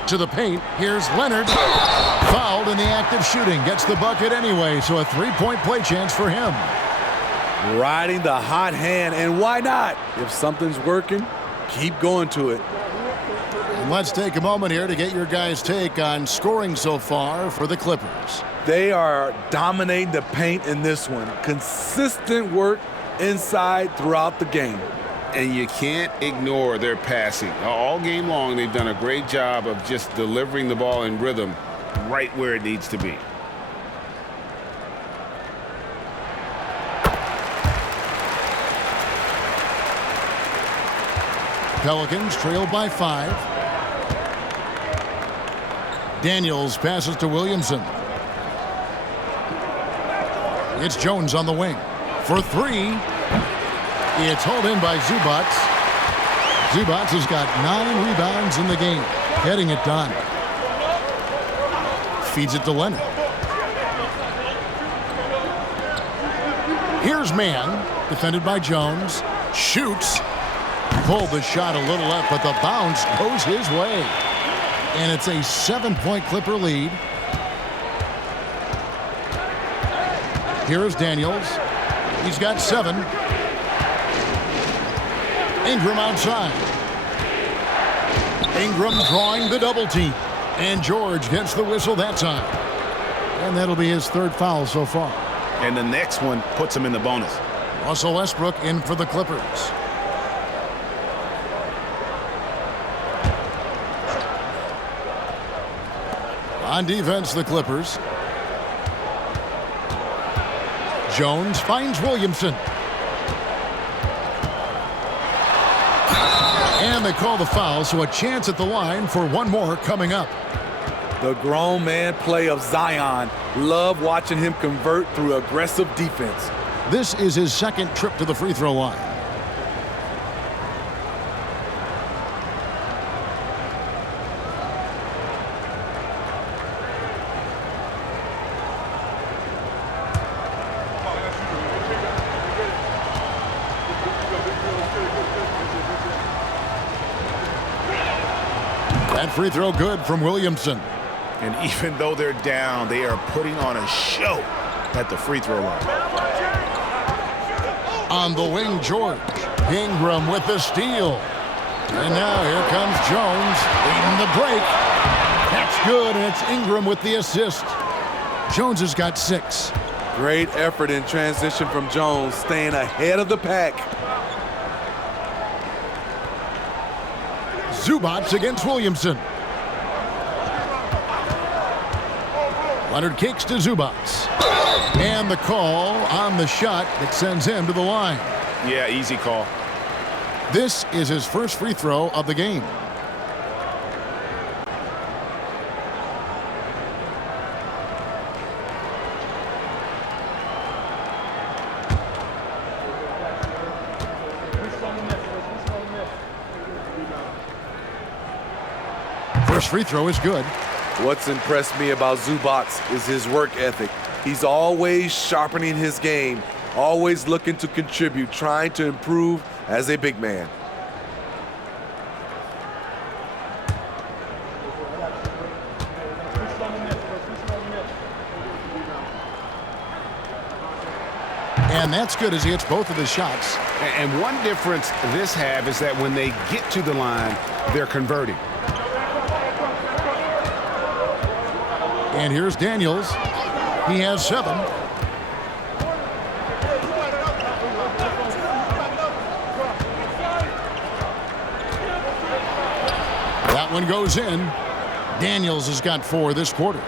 To the paint, here's Leonard. Fouled in the act of shooting. Gets the bucket anyway, so a three-point play chance for him. Riding the hot hand, and why not? If something's working, keep going to it. And let's take a moment here to get your guys' take on scoring so far for the Clippers. They are dominating the paint in this one. Consistent work inside throughout the game. And you can't ignore their passing. All game long, they've done a great job of just delivering the ball in rhythm right where it needs to be. Pelicans trail by 5. Daniels passes to Williamson. It's Jones on the wing. For 3. It's hauled in by Zubac. Zubac has got 9 rebounds in the game. Getting it done. Feeds it to Leonard. Here's Mann, defended by Jones. Shoots. Pulled the shot a little up, but the bounce goes his way. And it's a 7-point Clipper lead. Here's Daniels. He's got 7. Ingram outside. Ingram drawing the double team. And George gets the whistle that time. And that'll be his 3rd foul so far. And the next one puts him in the bonus. Russell Westbrook in for the Clippers. On defense, the Clippers. Jones finds Williamson. And they call the foul, so a chance at the line for one more coming up. The grown man play of Zion. Love watching him convert through aggressive defense. This is his 2nd trip to the free throw line. That free throw good from Williamson. And even though they're down, they are putting on a show at the free throw line. On the wing, George. Ingram with the steal. And now here comes Jones leading the break. That's good, and it's Ingram with the assist. Jones has got 6. Great effort in transition from Jones, staying ahead of the pack. Zubac against Williamson. Leonard kicks to Zubac. And the call on the shot that sends him to the line. Yeah, easy call. This is his first free throw of the game. First free throw is good. What's impressed me about Zubac is his work ethic. He's always sharpening his game, always looking to contribute, trying to improve as a big man. And that's good as he hits both of his shots. And one difference this have is that when they get to the line, they're converting. And here's Daniels. He has 7. That one goes in. Daniels has got 4 this quarter.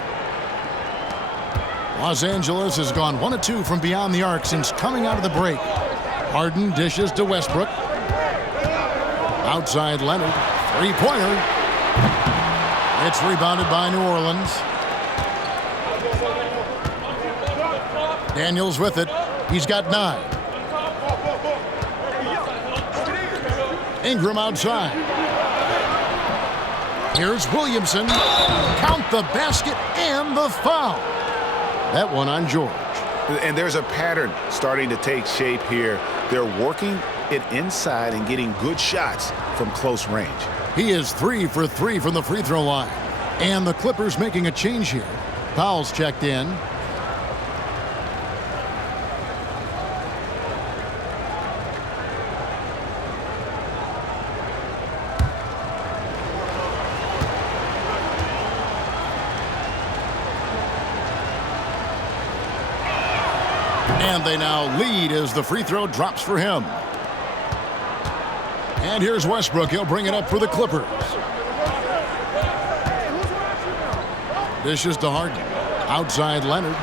Los Angeles has gone 1 of 2 from beyond the arc since coming out of the break. Harden dishes to Westbrook. Outside Leonard. Three-pointer. It's rebounded by New Orleans. Daniels with it. He's got 9. Ingram outside. Here's Williamson. Count the basket and the foul. That one on George. And there's a pattern starting to take shape here. They're working it inside and getting good shots from close range. He is 3 for 3 from the free throw line. And the Clippers making a change here. Powell's checked in. And they now lead as the free throw drops for him. And here's Westbrook. He'll bring it up for the Clippers. Dishes to Harden. Outside Leonard.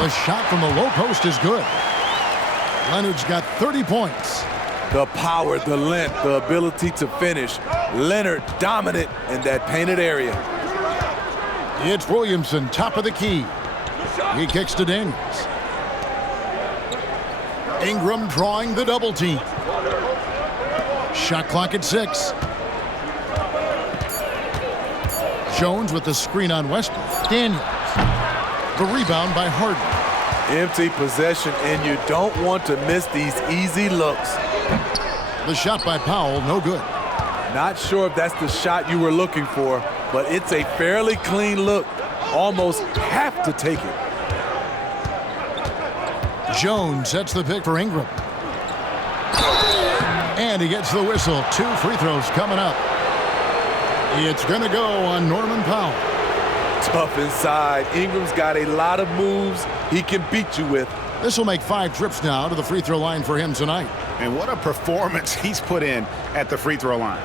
The shot from the low post is good. Leonard's got 30 points. The power, the length, the ability to finish. Leonard dominant in that painted area. It's Williamson, top of the key. He kicks to Daniels. Ingram drawing the double team. Shot clock at 6. Jones with the screen on Westbrook. Daniels. The rebound by Harden. Empty possession, and you don't want to miss these easy looks. The shot by Powell, no good. Not sure if that's the shot you were looking for, but it's a fairly clean look. Almost have to take it. Jones sets the pick for Ingram. And he gets the whistle. 2 free throws coming up. It's going to go on Norman Powell. Tough inside. Ingram's got a lot of moves he can beat you with. This will make 5 trips now to the free throw line for him tonight. And what a performance he's put in at the free throw line.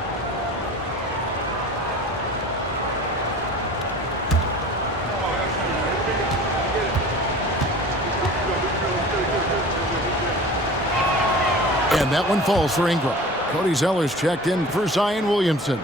And that one falls for Ingram. Cody Zeller's checked in for Zion Williamson.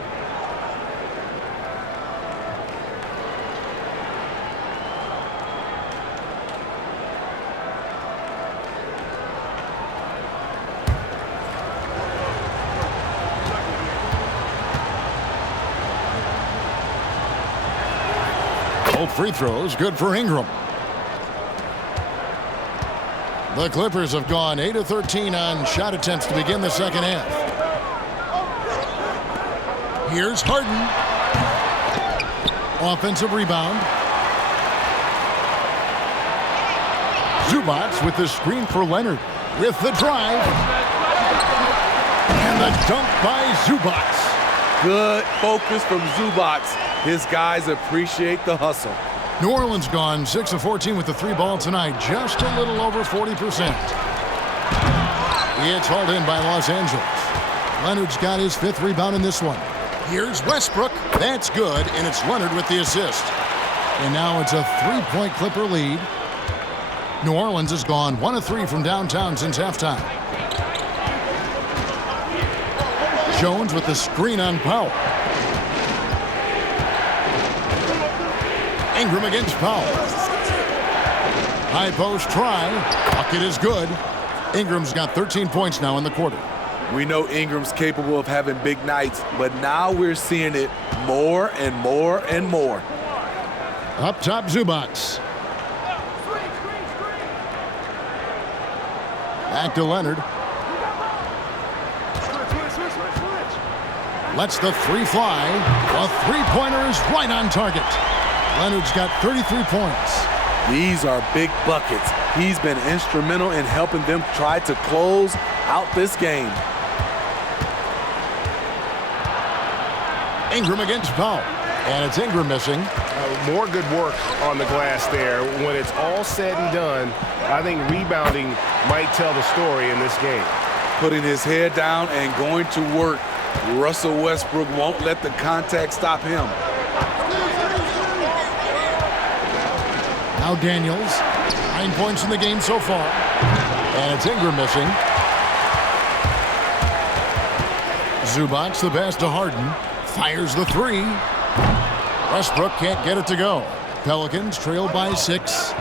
Both free throws good for Ingram. The Clippers have gone 8 of 13 on shot attempts to begin the second half. Here's Harden. Offensive rebound. Zubac with the screen for Leonard. With the drive. And the dunk by Zubac. Good focus from Zubac. His guys appreciate the hustle. New Orleans gone 6 of 14 with the 3 ball tonight, just a little over 40%. It's hauled in by Los Angeles. Leonard's got his 5th rebound in this one. Here's Westbrook. That's good, and it's Leonard with the assist. And now it's a 3-point Clipper lead. New Orleans has gone 1 of 3 from downtown since halftime. Jones with the screen on Powell. Ingram against Powell. High post try. Bucket is good. Ingram's got 13 points now in the quarter. We know Ingram's capable of having big nights, but now we're seeing it more and more and more. Up top, Zubac. Back to Leonard. Lets the 3 fly. The 3-pointer is right on target. Leonard's got 33 points. These are big buckets. He's been instrumental in helping them try to close out this game. Ingram against Powell. And it's Ingram missing. More good work on the glass there. When it's all said and done, I think rebounding might tell the story in this game. Putting his head down and going to work. Russell Westbrook won't let the contact stop him. Now Daniels, 9 points in the game so far. And it's Ingram missing. Zubac's the pass to Harden. Fires the three. Westbrook can't get it to go. Pelicans trail by 6.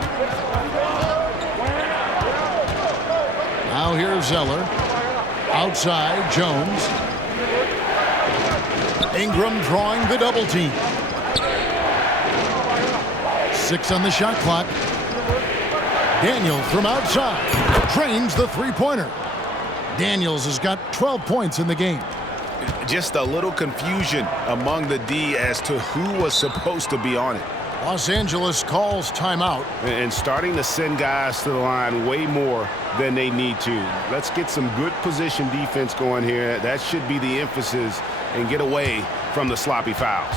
Now here's Zeller. Outside, Jones. Ingram drawing the double team. 6 on the shot clock. Daniels from outside drains the three-pointer. Daniels has got 12 points in the game. Just a little confusion among the D as to who was supposed to be on it. Los Angeles calls timeout. And starting to send guys to the line way more than they need to. Let's get some good position defense going here. That should be the emphasis, and get away from the sloppy fouls.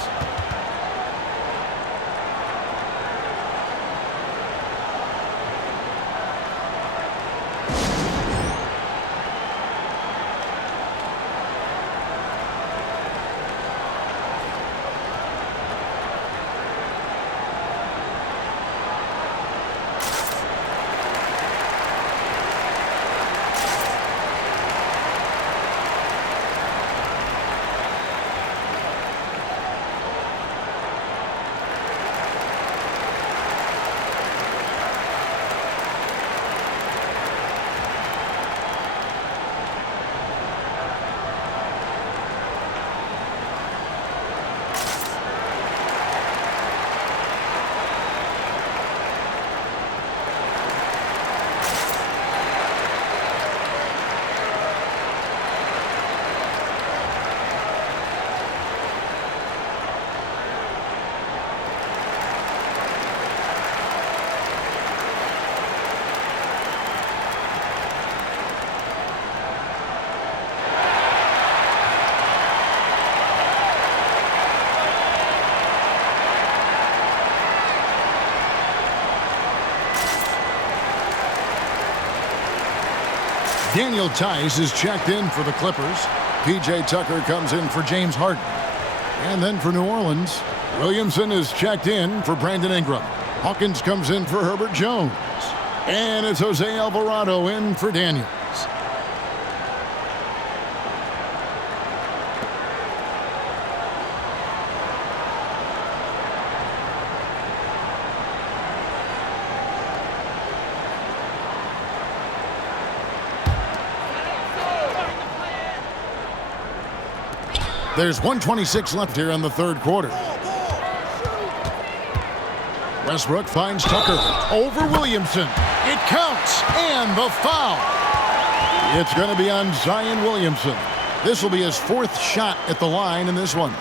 Daniel Tice is checked in for the Clippers. P.J. Tucker comes in for James Harden. And then for New Orleans, Williamson is checked in for Brandon Ingram. Hawkins comes in for Herbert Jones. And it's Jose Alvarado in for Daniels. There's 1:26 left here in the third quarter. Westbrook finds Tucker over Williamson. It counts, and the foul. It's going to be on Zion Williamson. This will be his 4th shot at the line in this one.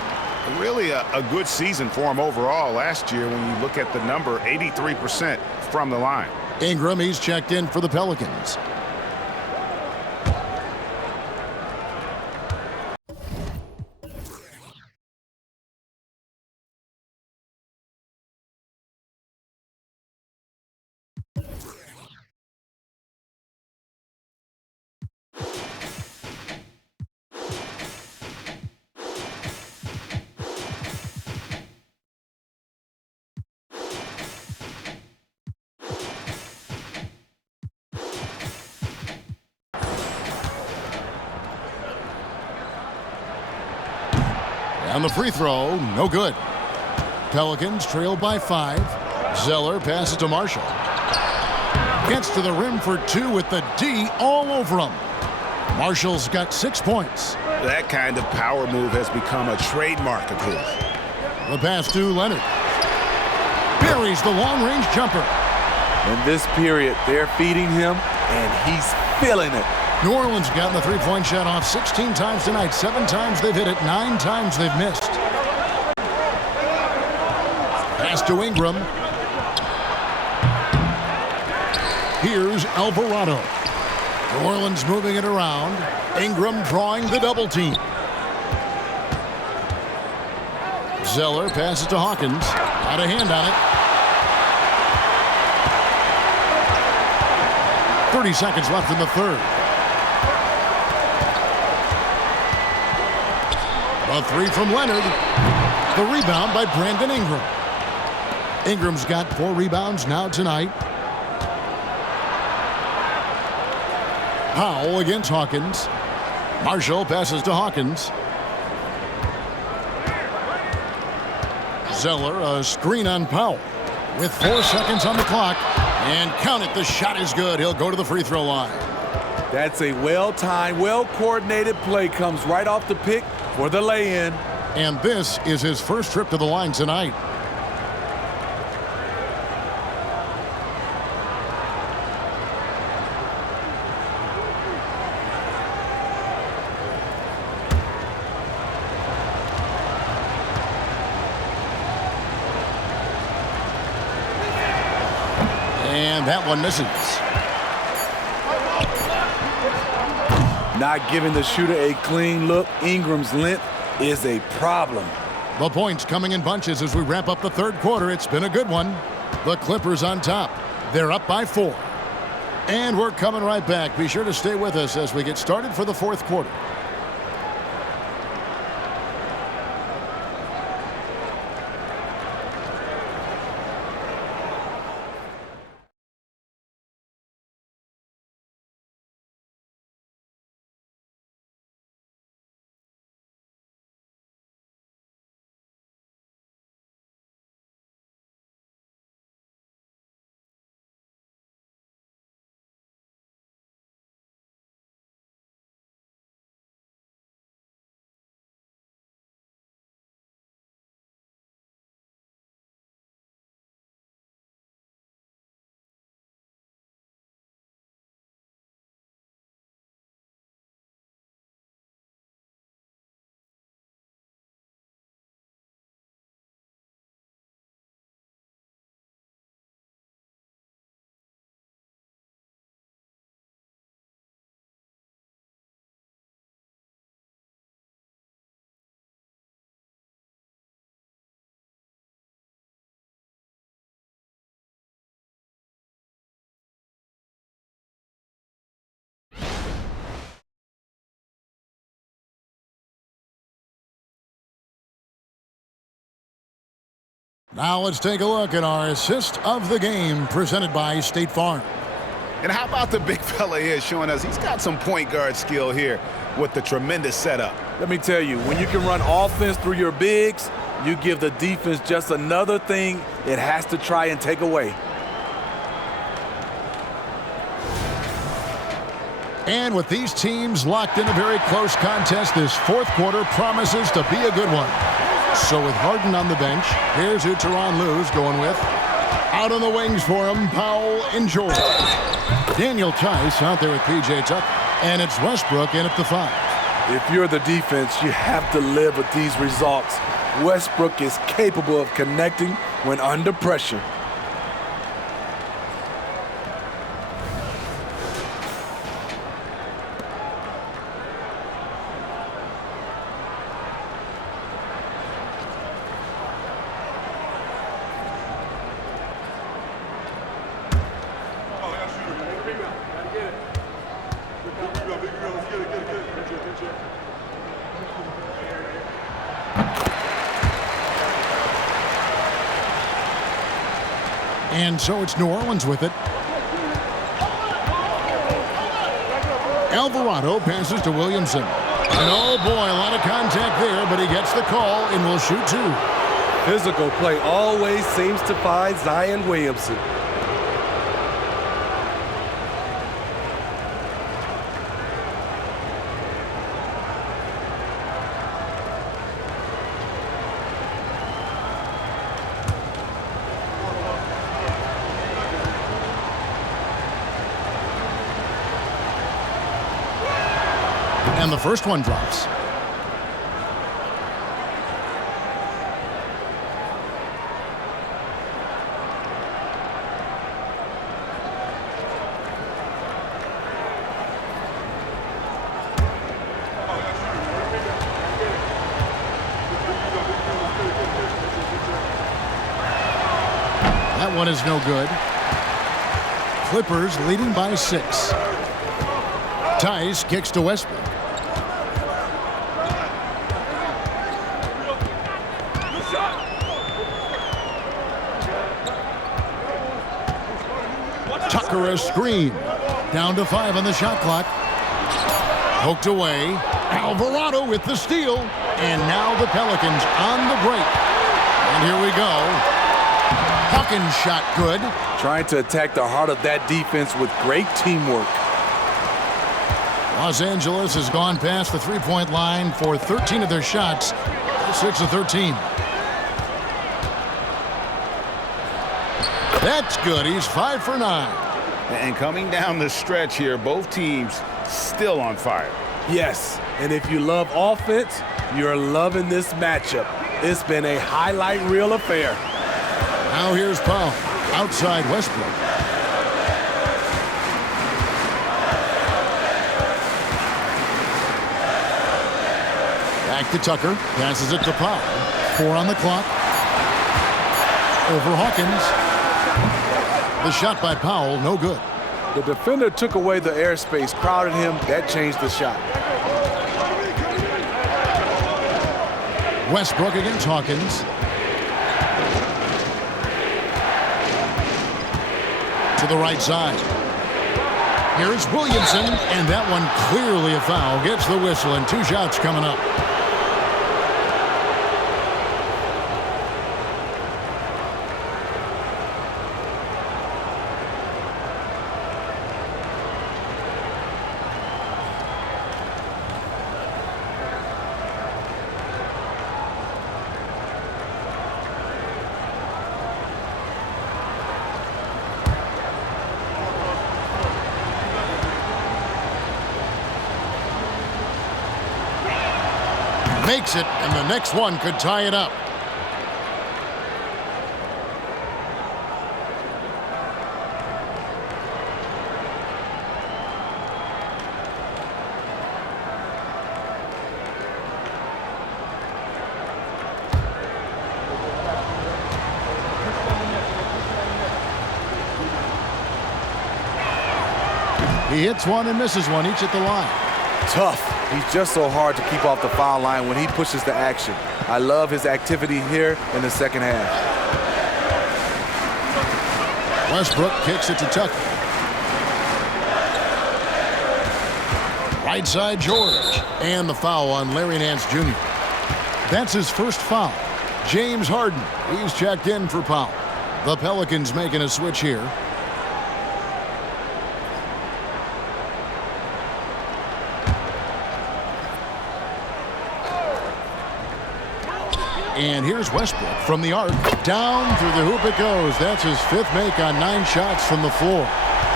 Really a good season for him overall last year when you look at the number, 83% from the line. Ingram, he's checked in for the Pelicans. And the free throw, no good. Pelicans trail by 5. Zeller passes to Marshall. Gets to the rim for 2 with the D all over him. Marshall's got 6 points. That kind of power move has become a trademark of his. The pass to Leonard. Buries the long-range jumper. In this period, they're feeding him, and he's feeling it. New Orleans gotten the three-point shot off 16 times tonight. 7 times they've hit it, 9 times they've missed. Pass to Ingram. Here's Alvarado. New Orleans moving it around. Zeller passes to Hawkins. Got a hand on it. 30 seconds left in the third. A three from Leonard. The rebound by Brandon Ingram. Ingram's got 4 rebounds now tonight. Powell against Hawkins. Marshall passes to Hawkins. Zeller, a screen on Powell. With 4 seconds on the clock. And count it, the shot is good. He'll go to the free throw line. That's a well-timed, well-coordinated play. Comes right off the pick for the lay-in. And this is his first trip to the line tonight. And that one misses. Not giving the shooter a clean look. Ingram's length is a problem. The points coming in bunches as we wrap up the third quarter. It's been a good one. The Clippers on top. They're up by 4. And we're coming right back. Be sure to stay with us as we get started for the fourth quarter. Now let's take a look at our assist of the game presented by State Farm. And how about the big fella here showing us he's got some point guard skill here with the tremendous setup. Let me tell you, when you can run offense through your bigs, you give the defense just another thing it has to try and take away. And with these teams locked in a very close contest, this fourth quarter promises to be a good one. So with Harden on the bench, here's who Tyronn Lue's going with. Out on the wings for him, Powell and Jordan. Daniel Tice out there with P.J. Tucker. And it's Westbrook in at the 5. If you're the defense, you have to live with these results. Westbrook is capable of connecting when under pressure. And so it's New Orleans with it. Alvarado passes to Williamson. And oh boy, a lot of contact there, but he gets the call and will shoot 2. Physical play always seems to find Zion Williamson. And the first one drops. That one is no good. Clippers leading by 6. Tice kicks to Westbrook. Tucker a screen. Down to 5 on the shot clock. Poked away. Alvarado with the steal. And now the Pelicans on the break. And here we go. Hawkins shot good. Trying to attack the heart of that defense with great teamwork. Los Angeles has gone past the three-point line for 13 of their shots. 6 of 13. That's good. He's 5 for 9. And coming down the stretch here, both teams still on fire. Yes, and if you love offense, you're loving this matchup. It's been a highlight reel affair. Now here's Powell. Outside Westbrook. Back to Tucker. Passes it to Powell. 4 on the clock. Over Hawkins. The shot by Powell, no good. The defender took away the airspace, crowded him. That changed the shot. Westbrook against Hawkins. To the right side. Here's Williamson, and that one clearly a foul. Gets the whistle, and 2 shots coming up. Makes it, and the next one could tie it up. He hits one and misses one, each at the line. Tough. He's just so hard to keep off the foul line when he pushes the action. I love his activity here in the second half. Westbrook kicks it to Tucker. Right side George. And the foul on Larry Nance Jr. That's his first foul. James Harden. He's checked in for Powell. The Pelicans making a switch here. And here's Westbrook from the arc. Down through the hoop it goes. That's his 5th make on 9 shots from the floor.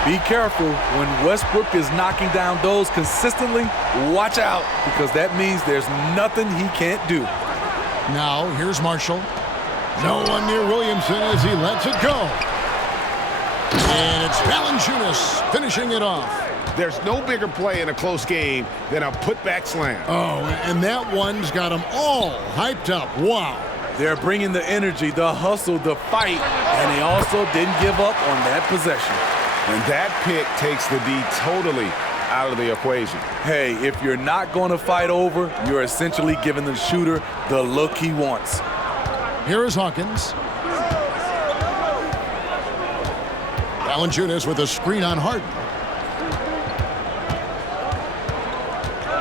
Be careful when Westbrook is knocking down those consistently. Watch out, because that means there's nothing he can't do. Now here's Marshall. No one near Williamson as he lets it go. And it's Valanciunas finishing it off. There's no bigger play in a close game than a putback slam. Oh, and that one's got them all hyped up. Wow. They're bringing the energy, the hustle, the fight, and they also didn't give up on that possession. And that pick takes the D totally out of the equation. Hey, if you're not going to fight over, you're essentially giving the shooter the look he wants. Here is Hawkins. Valanciunas with a screen on Harden.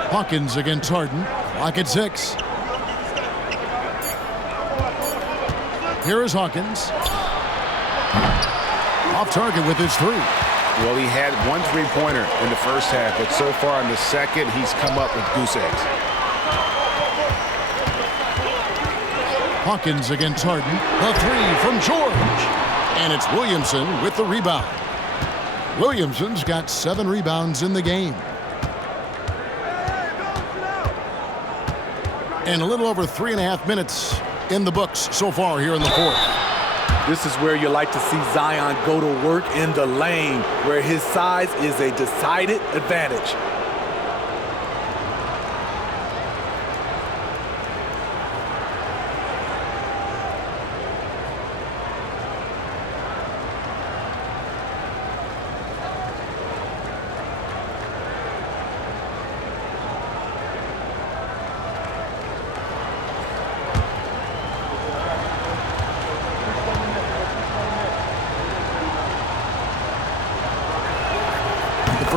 Hawkins against Harden. Clock at 6. Here is Hawkins. Off target with his 3. Well, he had 1 3-pointer in the first half, but so far in the second, he's come up with goose eggs. Hawkins against Harden. The 3 from George. And it's Williamson with the rebound. Williamson's got 7 rebounds in the game. And a little over 3.5 minutes in the books so far here in the 4th. This is where you like to see Zion go to work in the lane, where his size is a decided advantage.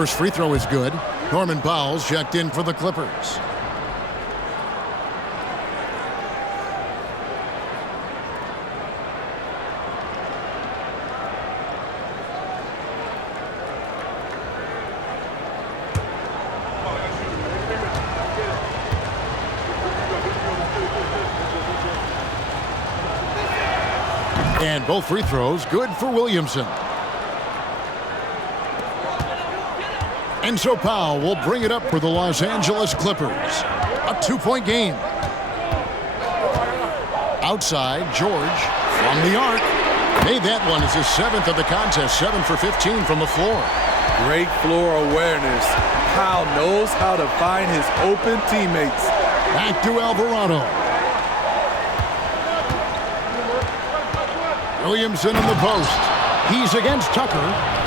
First free throw is good. Norman Powell's checked in for the Clippers. And both free throws good for Williamson. And so Powell will bring it up for the Los Angeles Clippers. A 2-point game. Outside, George from the arc. Made that one as his 7th of the contest. 7 for 15 from the floor. Great floor awareness. Powell knows how to find his open teammates. Back to Alvarado. Williamson in the post. He's against Tucker.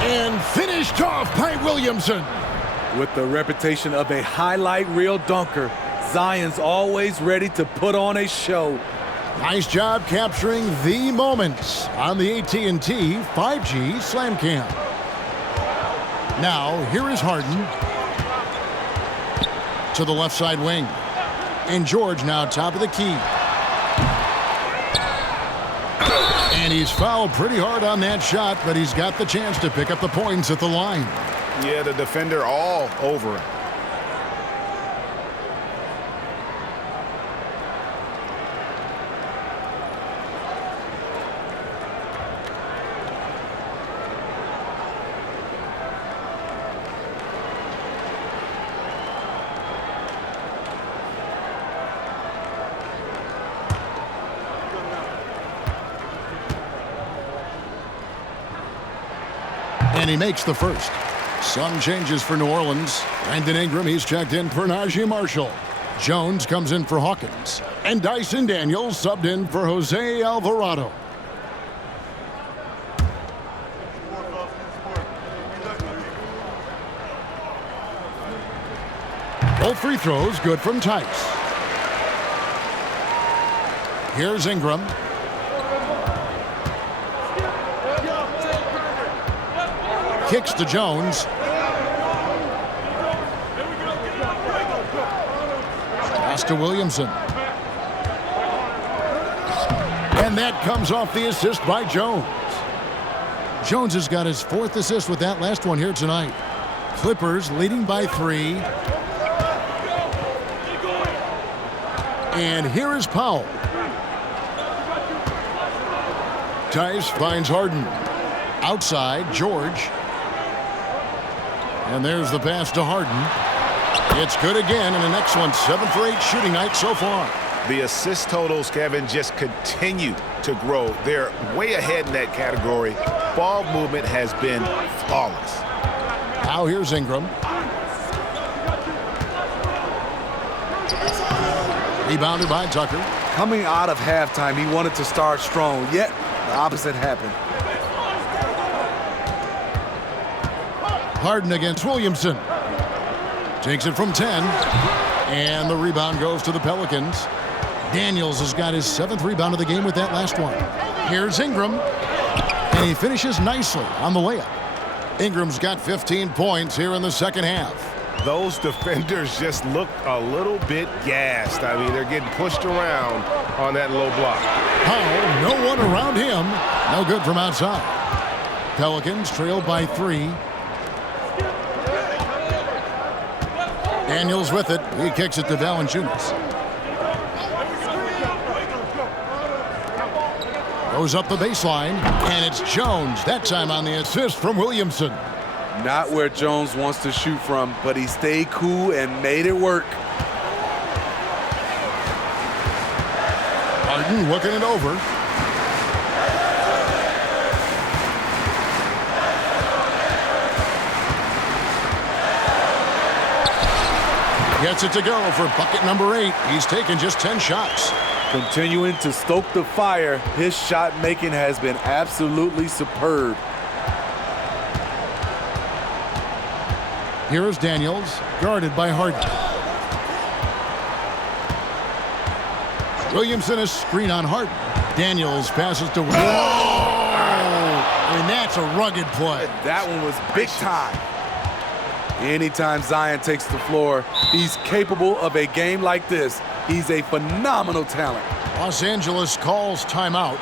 And finished off by Williamson. With the reputation of a highlight reel dunker, Zion's always ready to put on a show. Nice job capturing the moments on the AT&T 5G Slam Cam. Now, here is Harden to the left side wing. And George now top of the key. And he's fouled pretty hard on that shot, but he's got the chance to pick up the points at the line. Yeah, the defender all over him. And he makes the first. Some changes for New Orleans. Brandon Ingram, he's checked in for Najee Marshall. Jones comes in for Hawkins. And Dyson Daniels subbed in for Jose Alvarado. Both free throws good from Tice. Here's Ingram. Kicks to Jones. Pass to Williamson. And that comes off the assist by Jones. Jones has got his 4th assist with that last one here tonight. Clippers leading by 3. And here is Powell. Tice finds Harden. Outside, George. And there's the pass to Harden. It's good again, and an excellent 7 for 8 shooting night so far. The assist totals, Kevin, just continue to grow. They're way ahead in that category. Ball movement has been flawless. Now here's Ingram. Rebounded by Tucker. Coming out of halftime, he wanted to start strong, yet the opposite happened. Harden against Williamson. Takes it from 10. And the rebound goes to the Pelicans. Daniels has got his 7th rebound of the game with that last one. Here's Ingram. And he finishes nicely on the layup. Ingram's got 15 points here in the second half. Those defenders just look a little bit gassed. I mean, they're getting pushed around on that low block. Powell, no one around him. No good from outside. Pelicans trail by 3. Daniels with it. He kicks it to Valanciunas. Goes up the baseline, and it's Jones. That time on the assist from Williamson. Not where Jones wants to shoot from, but he stayed cool and made it work. Harden looking it over. Gets it to go for bucket number 8. He's taken just 10 shots. Continuing to stoke the fire, his shot making has been absolutely superb. Here is Daniels, guarded by Harden. Williamson is screen on Harden. Daniels passes to Whoa! And that's a rugged play. That one was big time. Anytime Zion takes the floor, he's capable of a game like this. He's a phenomenal talent. Los Angeles calls timeout.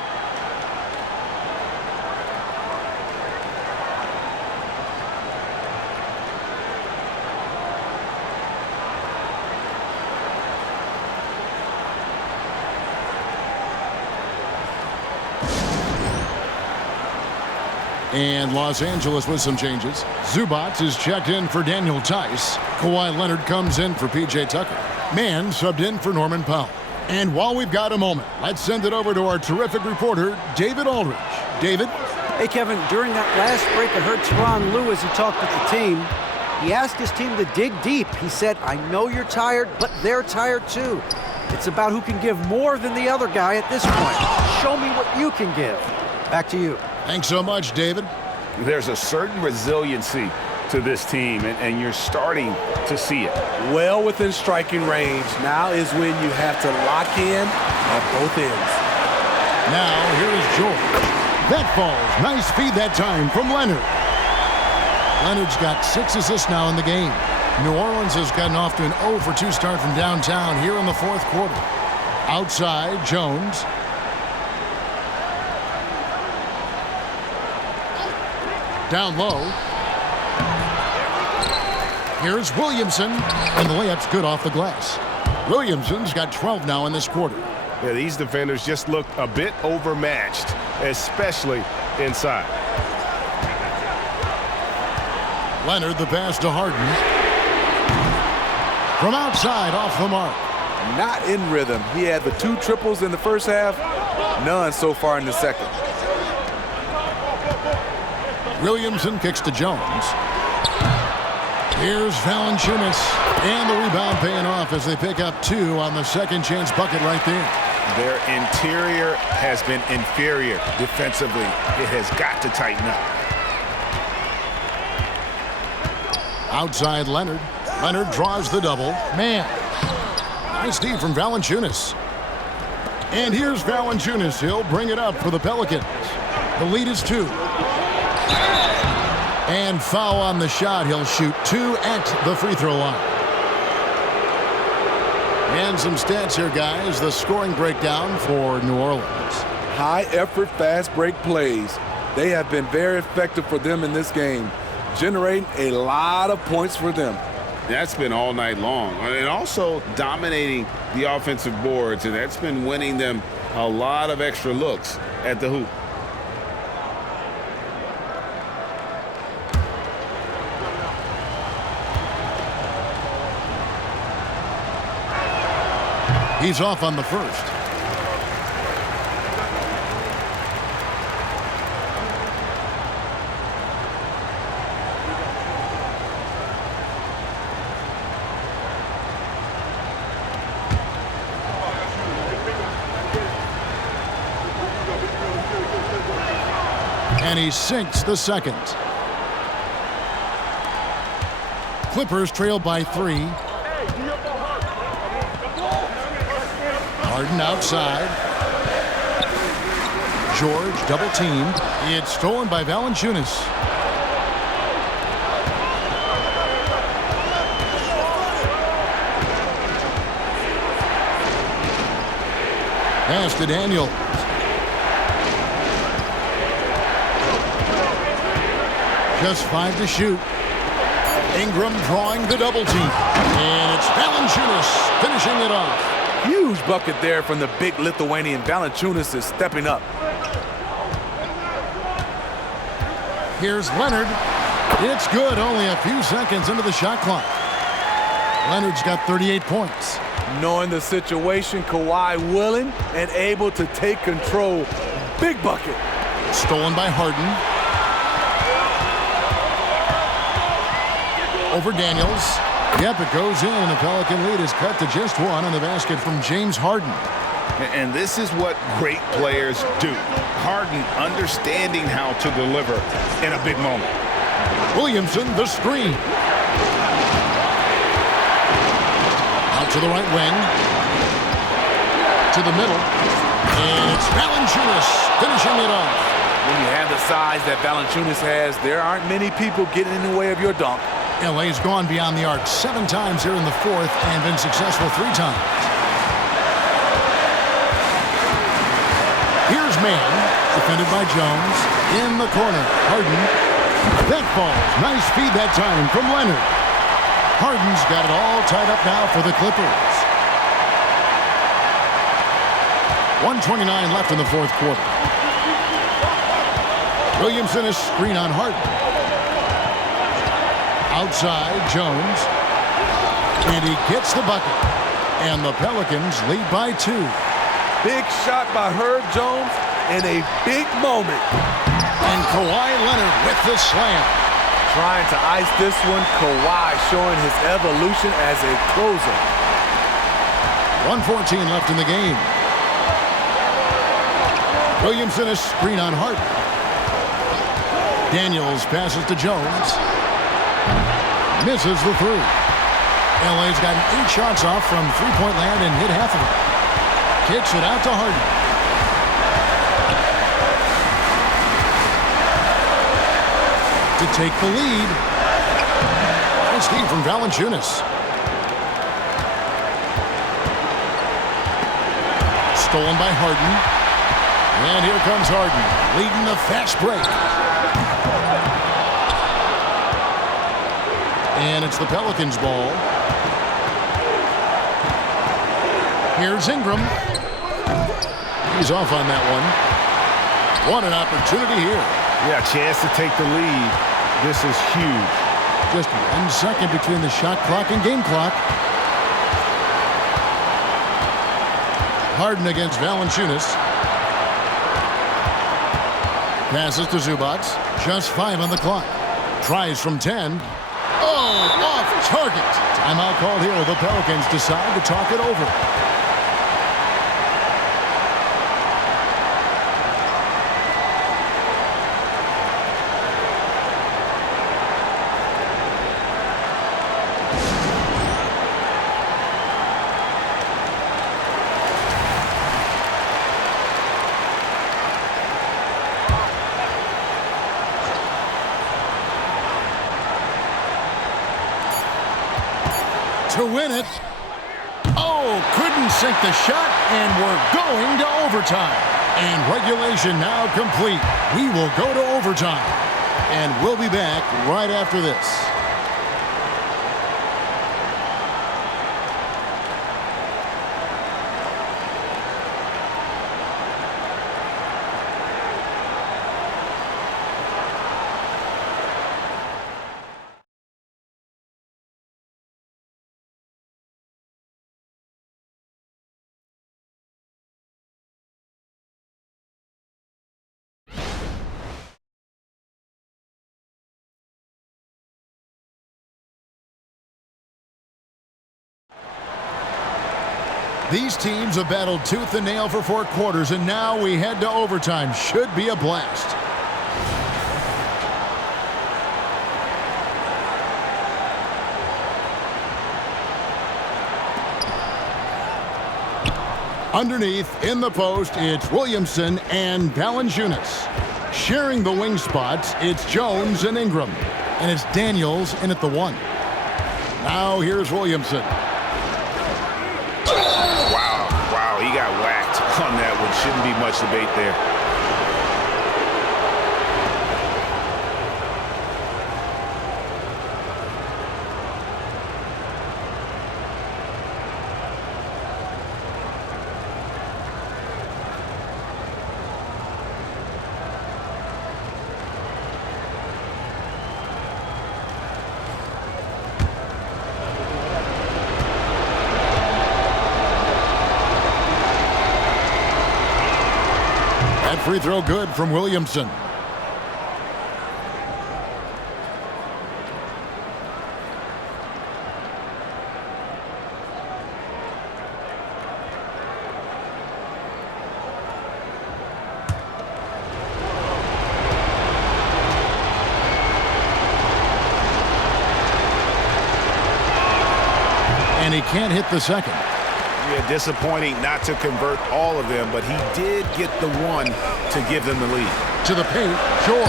And Los Angeles with some changes. Zubac is checked in for Daniel Tice. Kawhi Leonard comes in for P.J. Tucker. Mann subbed in for Norman Powell. And while we've got a moment, let's send it over to our terrific reporter, David Aldridge. David? Hey, Kevin, during that last break, I heard Tyronn Lue as he talked with the team. He asked his team to dig deep. He said, I know you're tired, but they're tired too. It's about who can give more than the other guy at this point. Show me what you can give. Back to you. Thanks so much, David. There's a certain resiliency to this team, and you're starting to see it. Well within striking range. Now is when you have to lock in at both ends. Now, here is George. That falls. Nice feed that time from Leonard. Leonard's got 6 assists now in the game. New Orleans has gotten off to an 0 for 2 start from downtown here in the fourth quarter. Outside, Jones. Down low. Here's Williamson, and the layup's good off the glass. Williamson's got 12 now in this quarter. Yeah, these defenders just look a bit overmatched, especially inside. Leonard, the pass to Harden. From outside, off the mark. Not in rhythm. He had the 2 triples in the first half, none so far in the second. Williamson kicks to Jones. Here's Valanciunas, and the rebound paying off as they pick up 2 on the second chance bucket right there. Their interior has been inferior defensively. It has got to tighten up. Outside Leonard. Leonard draws the double. Man. Nice D from Valanciunas. And here's Valanciunas. He'll bring it up for the Pelicans. The lead is 2. And foul on the shot. He'll shoot 2 at the free throw line. And some stats here, guys. The scoring breakdown for New Orleans. High effort, fast break plays. They have been very effective for them in this game, generating a lot of points for them. That's been all night long. And also dominating the offensive boards, and that's been winning them a lot of extra looks at the hoop. He's off on the first. And he sinks the second. Clippers trail by 3. Harden outside. George double teamed. It's stolen by Valanciunas. Pass to Daniel. Just 5 to shoot. Ingram drawing the double team. And it's Valanciunas finishing it off. Huge bucket there from the big Lithuanian. Valanciunas is stepping up. Here's Leonard. It's good, only a few seconds into the shot clock. Leonard's got 38 points. Knowing the situation, Kawhi willing and able to take control. Big bucket. Stolen by Harden. Over Daniels. Yep, it goes in, and the Pelican lead is cut to just 1 on the basket from James Harden. And this is what great players do. Harden understanding how to deliver in a big moment. Williamson, the screen. Out to the right wing. To the middle. And it's Valanciunas finishing it off. When you have the size that Valanciunas has, there aren't many people getting in the way of your dunk. LA's gone beyond the arc 7 times here in the fourth and been successful 3 times. Here's man, defended by Jones. In the corner, Harden. That falls. Nice feed that time from Leonard. Harden's got it all tied up now for the Clippers. 1:29 left in the fourth quarter. Williamson is screen on Harden. Outside, Jones. And he gets the bucket. And the Pelicans lead by 2. Big shot by Herb Jones in a big moment. And Kawhi Leonard with the slam. Trying to ice this one, Kawhi showing his evolution as a closer. 1:14 left in the game. Williamson is screen on Harden. Daniels passes to Jones. Misses the 3. LA's gotten 8 shots off from three-point land and hit half of it. Kicks it out to Harden. To take the lead. Nice feed from Valanciunas. Stolen by Harden. And here comes Harden, leading the fast break. And it's the Pelicans' ball. Here's Ingram. He's off on that one. What an opportunity here. Yeah, chance to take the lead. This is huge. Just 1 second between the shot clock and game clock. Harden against Valanciunas. Passes to Zubac. Just 5 on the clock. Tries from 10. Oh, off target. Timeout called here. The Pelicans decide to talk it over. To win it. Oh, couldn't sink the shot, and we're going to overtime. And regulation now complete. We will go to overtime. And we'll be back right after this. These teams have battled tooth and nail for 4 quarters, and now we head to overtime. Should be a blast. Underneath, in the post, it's Williamson and Valanciunas. Sharing the wing spots, it's Jones and Ingram. And it's Daniels in at the 1. Now here's Williamson. He got whacked on that one. Shouldn't be much debate there. Free throw good from Williamson. And he can't hit the second. Yeah, disappointing not to convert all of them, but he did get the one to give them the lead. To the paint, George.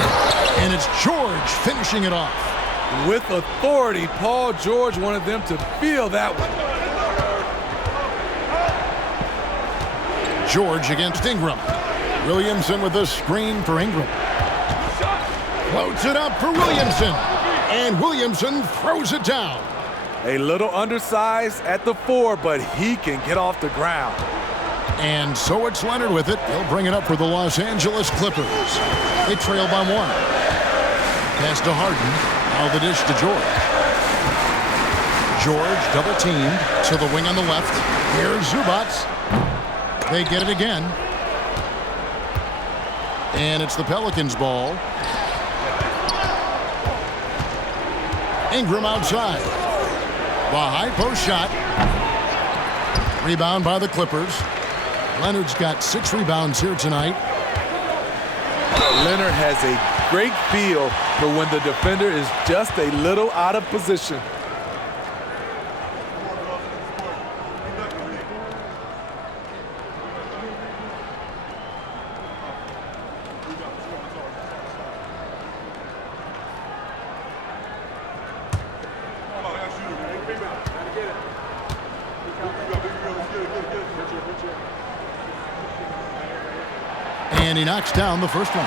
And it's George finishing it off. With authority, Paul George wanted them to feel that one. George against Ingram. Williamson with a screen for Ingram. Floats it up for Williamson. And Williamson throws it down. A little undersized at the 4, but he can get off the ground. And so it's Leonard with it. He'll bring it up for the Los Angeles Clippers. They trail by 1. Pass to Harden. Now the dish to George. George double teamed to the wing on the left. Here's Zubac. They get it again. And it's the Pelicans ball. Ingram outside. The high post shot. Rebound by the Clippers. Leonard's got 6 rebounds here tonight. Leonard has a great feel for when the defender is just a little out of position. And he knocks down the first one.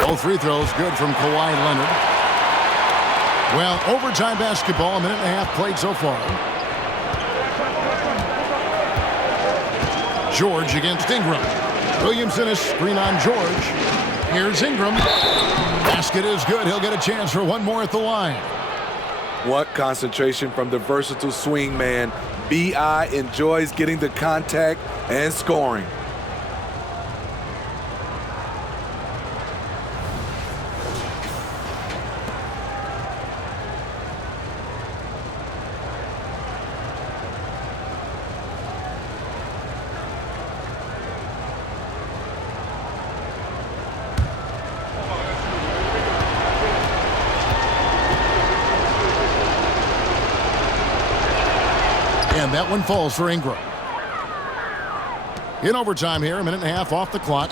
Both free throws good from Kawhi Leonard. Well, overtime basketball, a minute and a half played so far. George against Ingram. Williamson is screen on George. Here's Ingram. Basket is good. He'll get a chance for one more at the line. What concentration from the versatile swing man. B.I. enjoys getting the contact and scoring. And that one falls for Ingram. In overtime here, a minute and a half off the clock.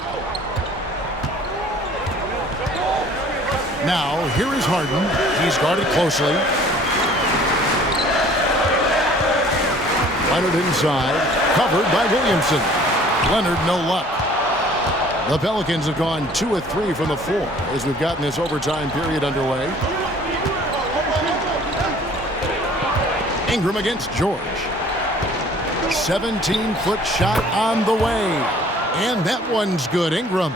Now, here is Harden. He's guarded closely. Leonard inside, covered by Williamson. Leonard, no luck. The Pelicans have gone 2 of 3 from the floor as we've gotten this overtime period underway. Ingram against George. 17-foot shot on the way. And that one's good, Ingram.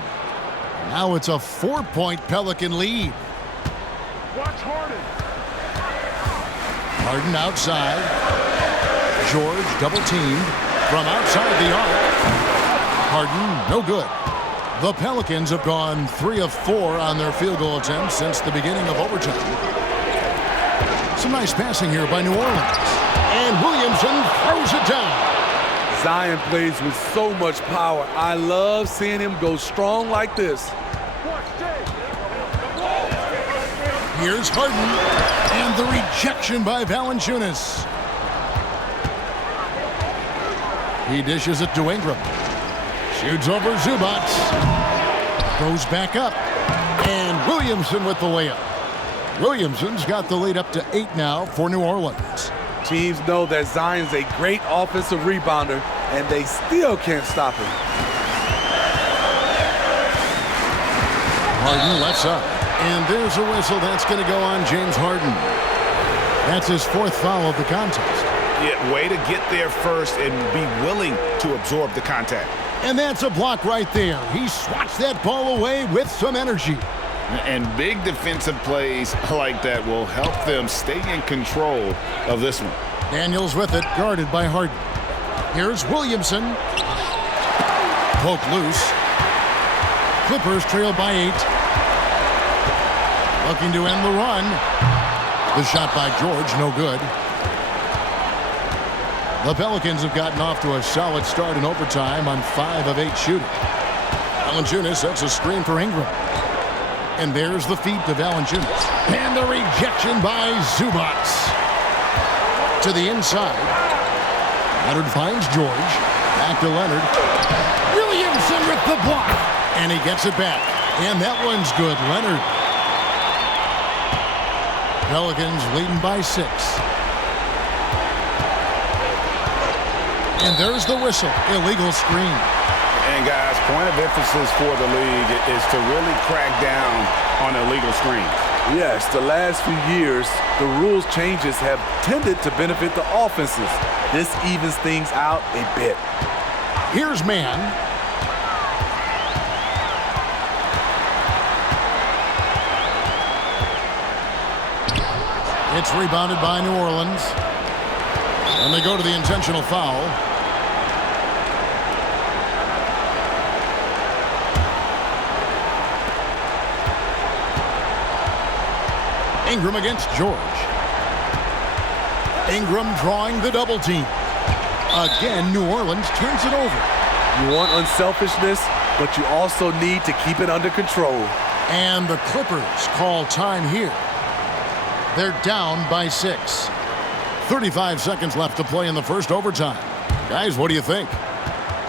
Now it's a 4-point Pelican lead. Watch Harden. Harden outside. George double teamed from outside the arc. Harden, no good. The Pelicans have gone 3 of 4 on their field goal attempts since the beginning of overtime. Some nice passing here by New Orleans. And Williamson throws it down. Zion plays with so much power. I love seeing him go strong like this. Here's Harden. And the rejection by Valanciunas. He dishes it to Ingram. Shoots over Zubac. Goes back up. And Williamson with the layup. Williamson's got the lead up to 8 now for New Orleans. Teams know that Zion's a great offensive rebounder, and they still can't stop him. Harden lets up. And there's a whistle that's going to go on James Harden. That's his 4th foul of the contest. Yeah, way to get there first and be willing to absorb the contact. And that's a block right there. He swats that ball away with some energy. And big defensive plays like that will help them stay in control of this one. Daniels with it, guarded by Harden. Here's Williamson. Poke loose. Clippers trail by 8. Looking to end the run. The shot by George, no good. The Pelicans have gotten off to a solid start in overtime on 5 of 8 shooting. Valanciunas sets a screen for Ingram. And there's the feed to Valanciunas. And the rejection by Zubac. To the inside. Leonard finds George. Back to Leonard. Williamson with the block. And he gets it back. And that one's good. Leonard. Pelicans leading by 6. And there's the whistle. Illegal screen. And guys, point of emphasis for the league is to really crack down on illegal screens. Yes, the last few years, the rules changes have tended to benefit the offenses. This evens things out a bit. Here's man. It's rebounded by New Orleans. And they go to the intentional foul. Ingram against George. Ingram drawing the double team. Again, New Orleans turns it over. You want unselfishness, but you also need to keep it under control. And the Clippers call time here. They're down by 6. 35 seconds left to play in the first overtime. Guys, what do you think?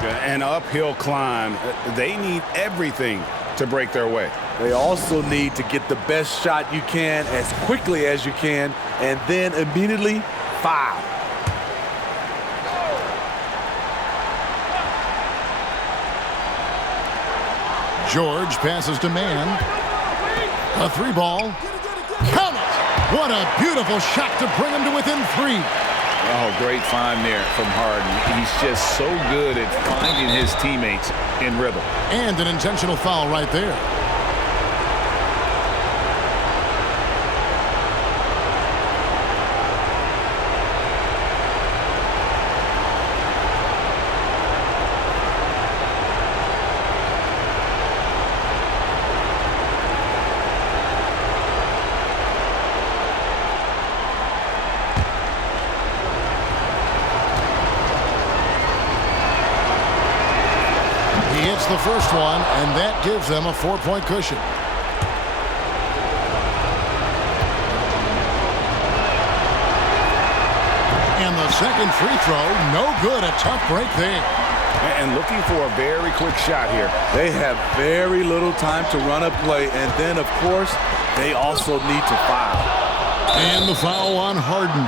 An uphill climb. They need everything to break their way. They also need to get the best shot you can as quickly as you can, and then immediately foul. George passes to man. A 3-ball. Count it! What a beautiful shot to bring him to within 3. Oh, great find there from Harden. He's just so good at finding his teammates in rhythm. And an intentional foul right there. The first one, and that gives them a 4-point cushion. And the second free throw, no good. A tough break there. And looking for a very quick shot here. They have very little time to run a play, and then, of course, they also need to foul. And the foul on Harden.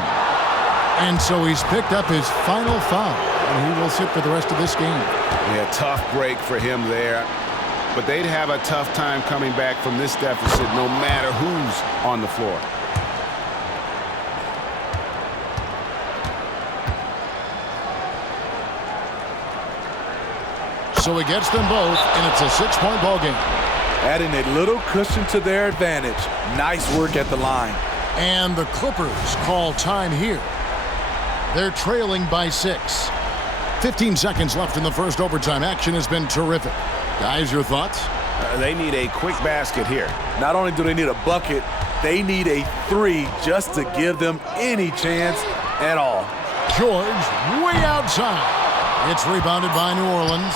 And so he's picked up his final foul, and he will sit for the rest of this game. Yeah, tough break for him there. But they'd have a tough time coming back from this deficit no matter who's on the floor. So he gets them both, and it's a 6-point ball game. Adding a little cushion to their advantage. Nice work at the line. And the Clippers call time here. They're trailing by 6. 15 seconds left in the first overtime. Action has been terrific. Guys, your thoughts? They need a quick basket here. Not only do they need a bucket, they need a 3 just to give them any chance at all. George way outside. It's rebounded by New Orleans.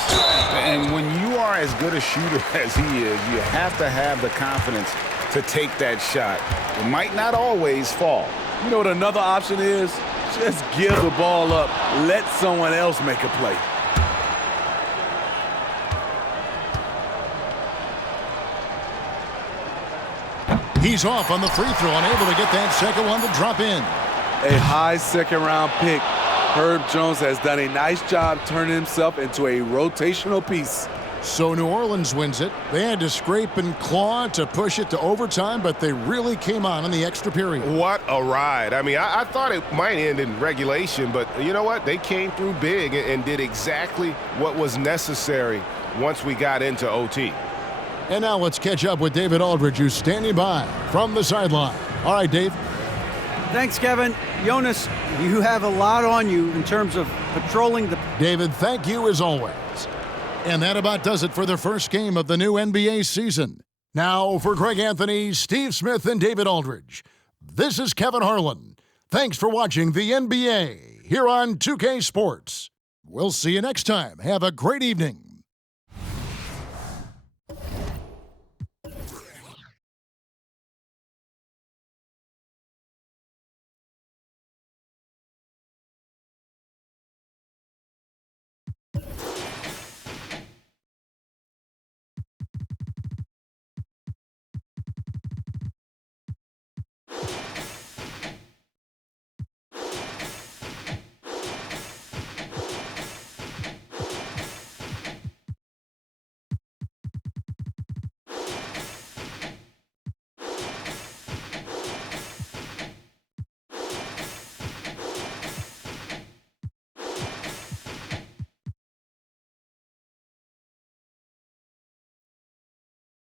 And when you are as good a shooter as he is, you have to have the confidence to take that shot. It might not always fall. You know what another option is? Just give the ball up. Let someone else make a play. He's off on the free throw, unable to get that second one to drop in. A high second-round pick. Herb Jones has done a nice job turning himself into a rotational piece. So New Orleans wins it. They had to scrape and claw to push it to overtime, but they really came on in the extra period. What a ride. I mean, I thought it might end in regulation, but you know what? They came through big and did exactly what was necessary once we got into OT. And now let's catch up with David Aldridge, who's standing by from the sideline. All right, Dave. Thanks, Kevin. Jonas, you have a lot on you in terms of patrolling the... David, thank you as always. And that about does it for the first game of the new NBA season. Now, for Greg Anthony, Steve Smith, and David Aldridge, this is Kevin Harlan. Thanks for watching the NBA here on 2K Sports. We'll see you next time. Have a great evening.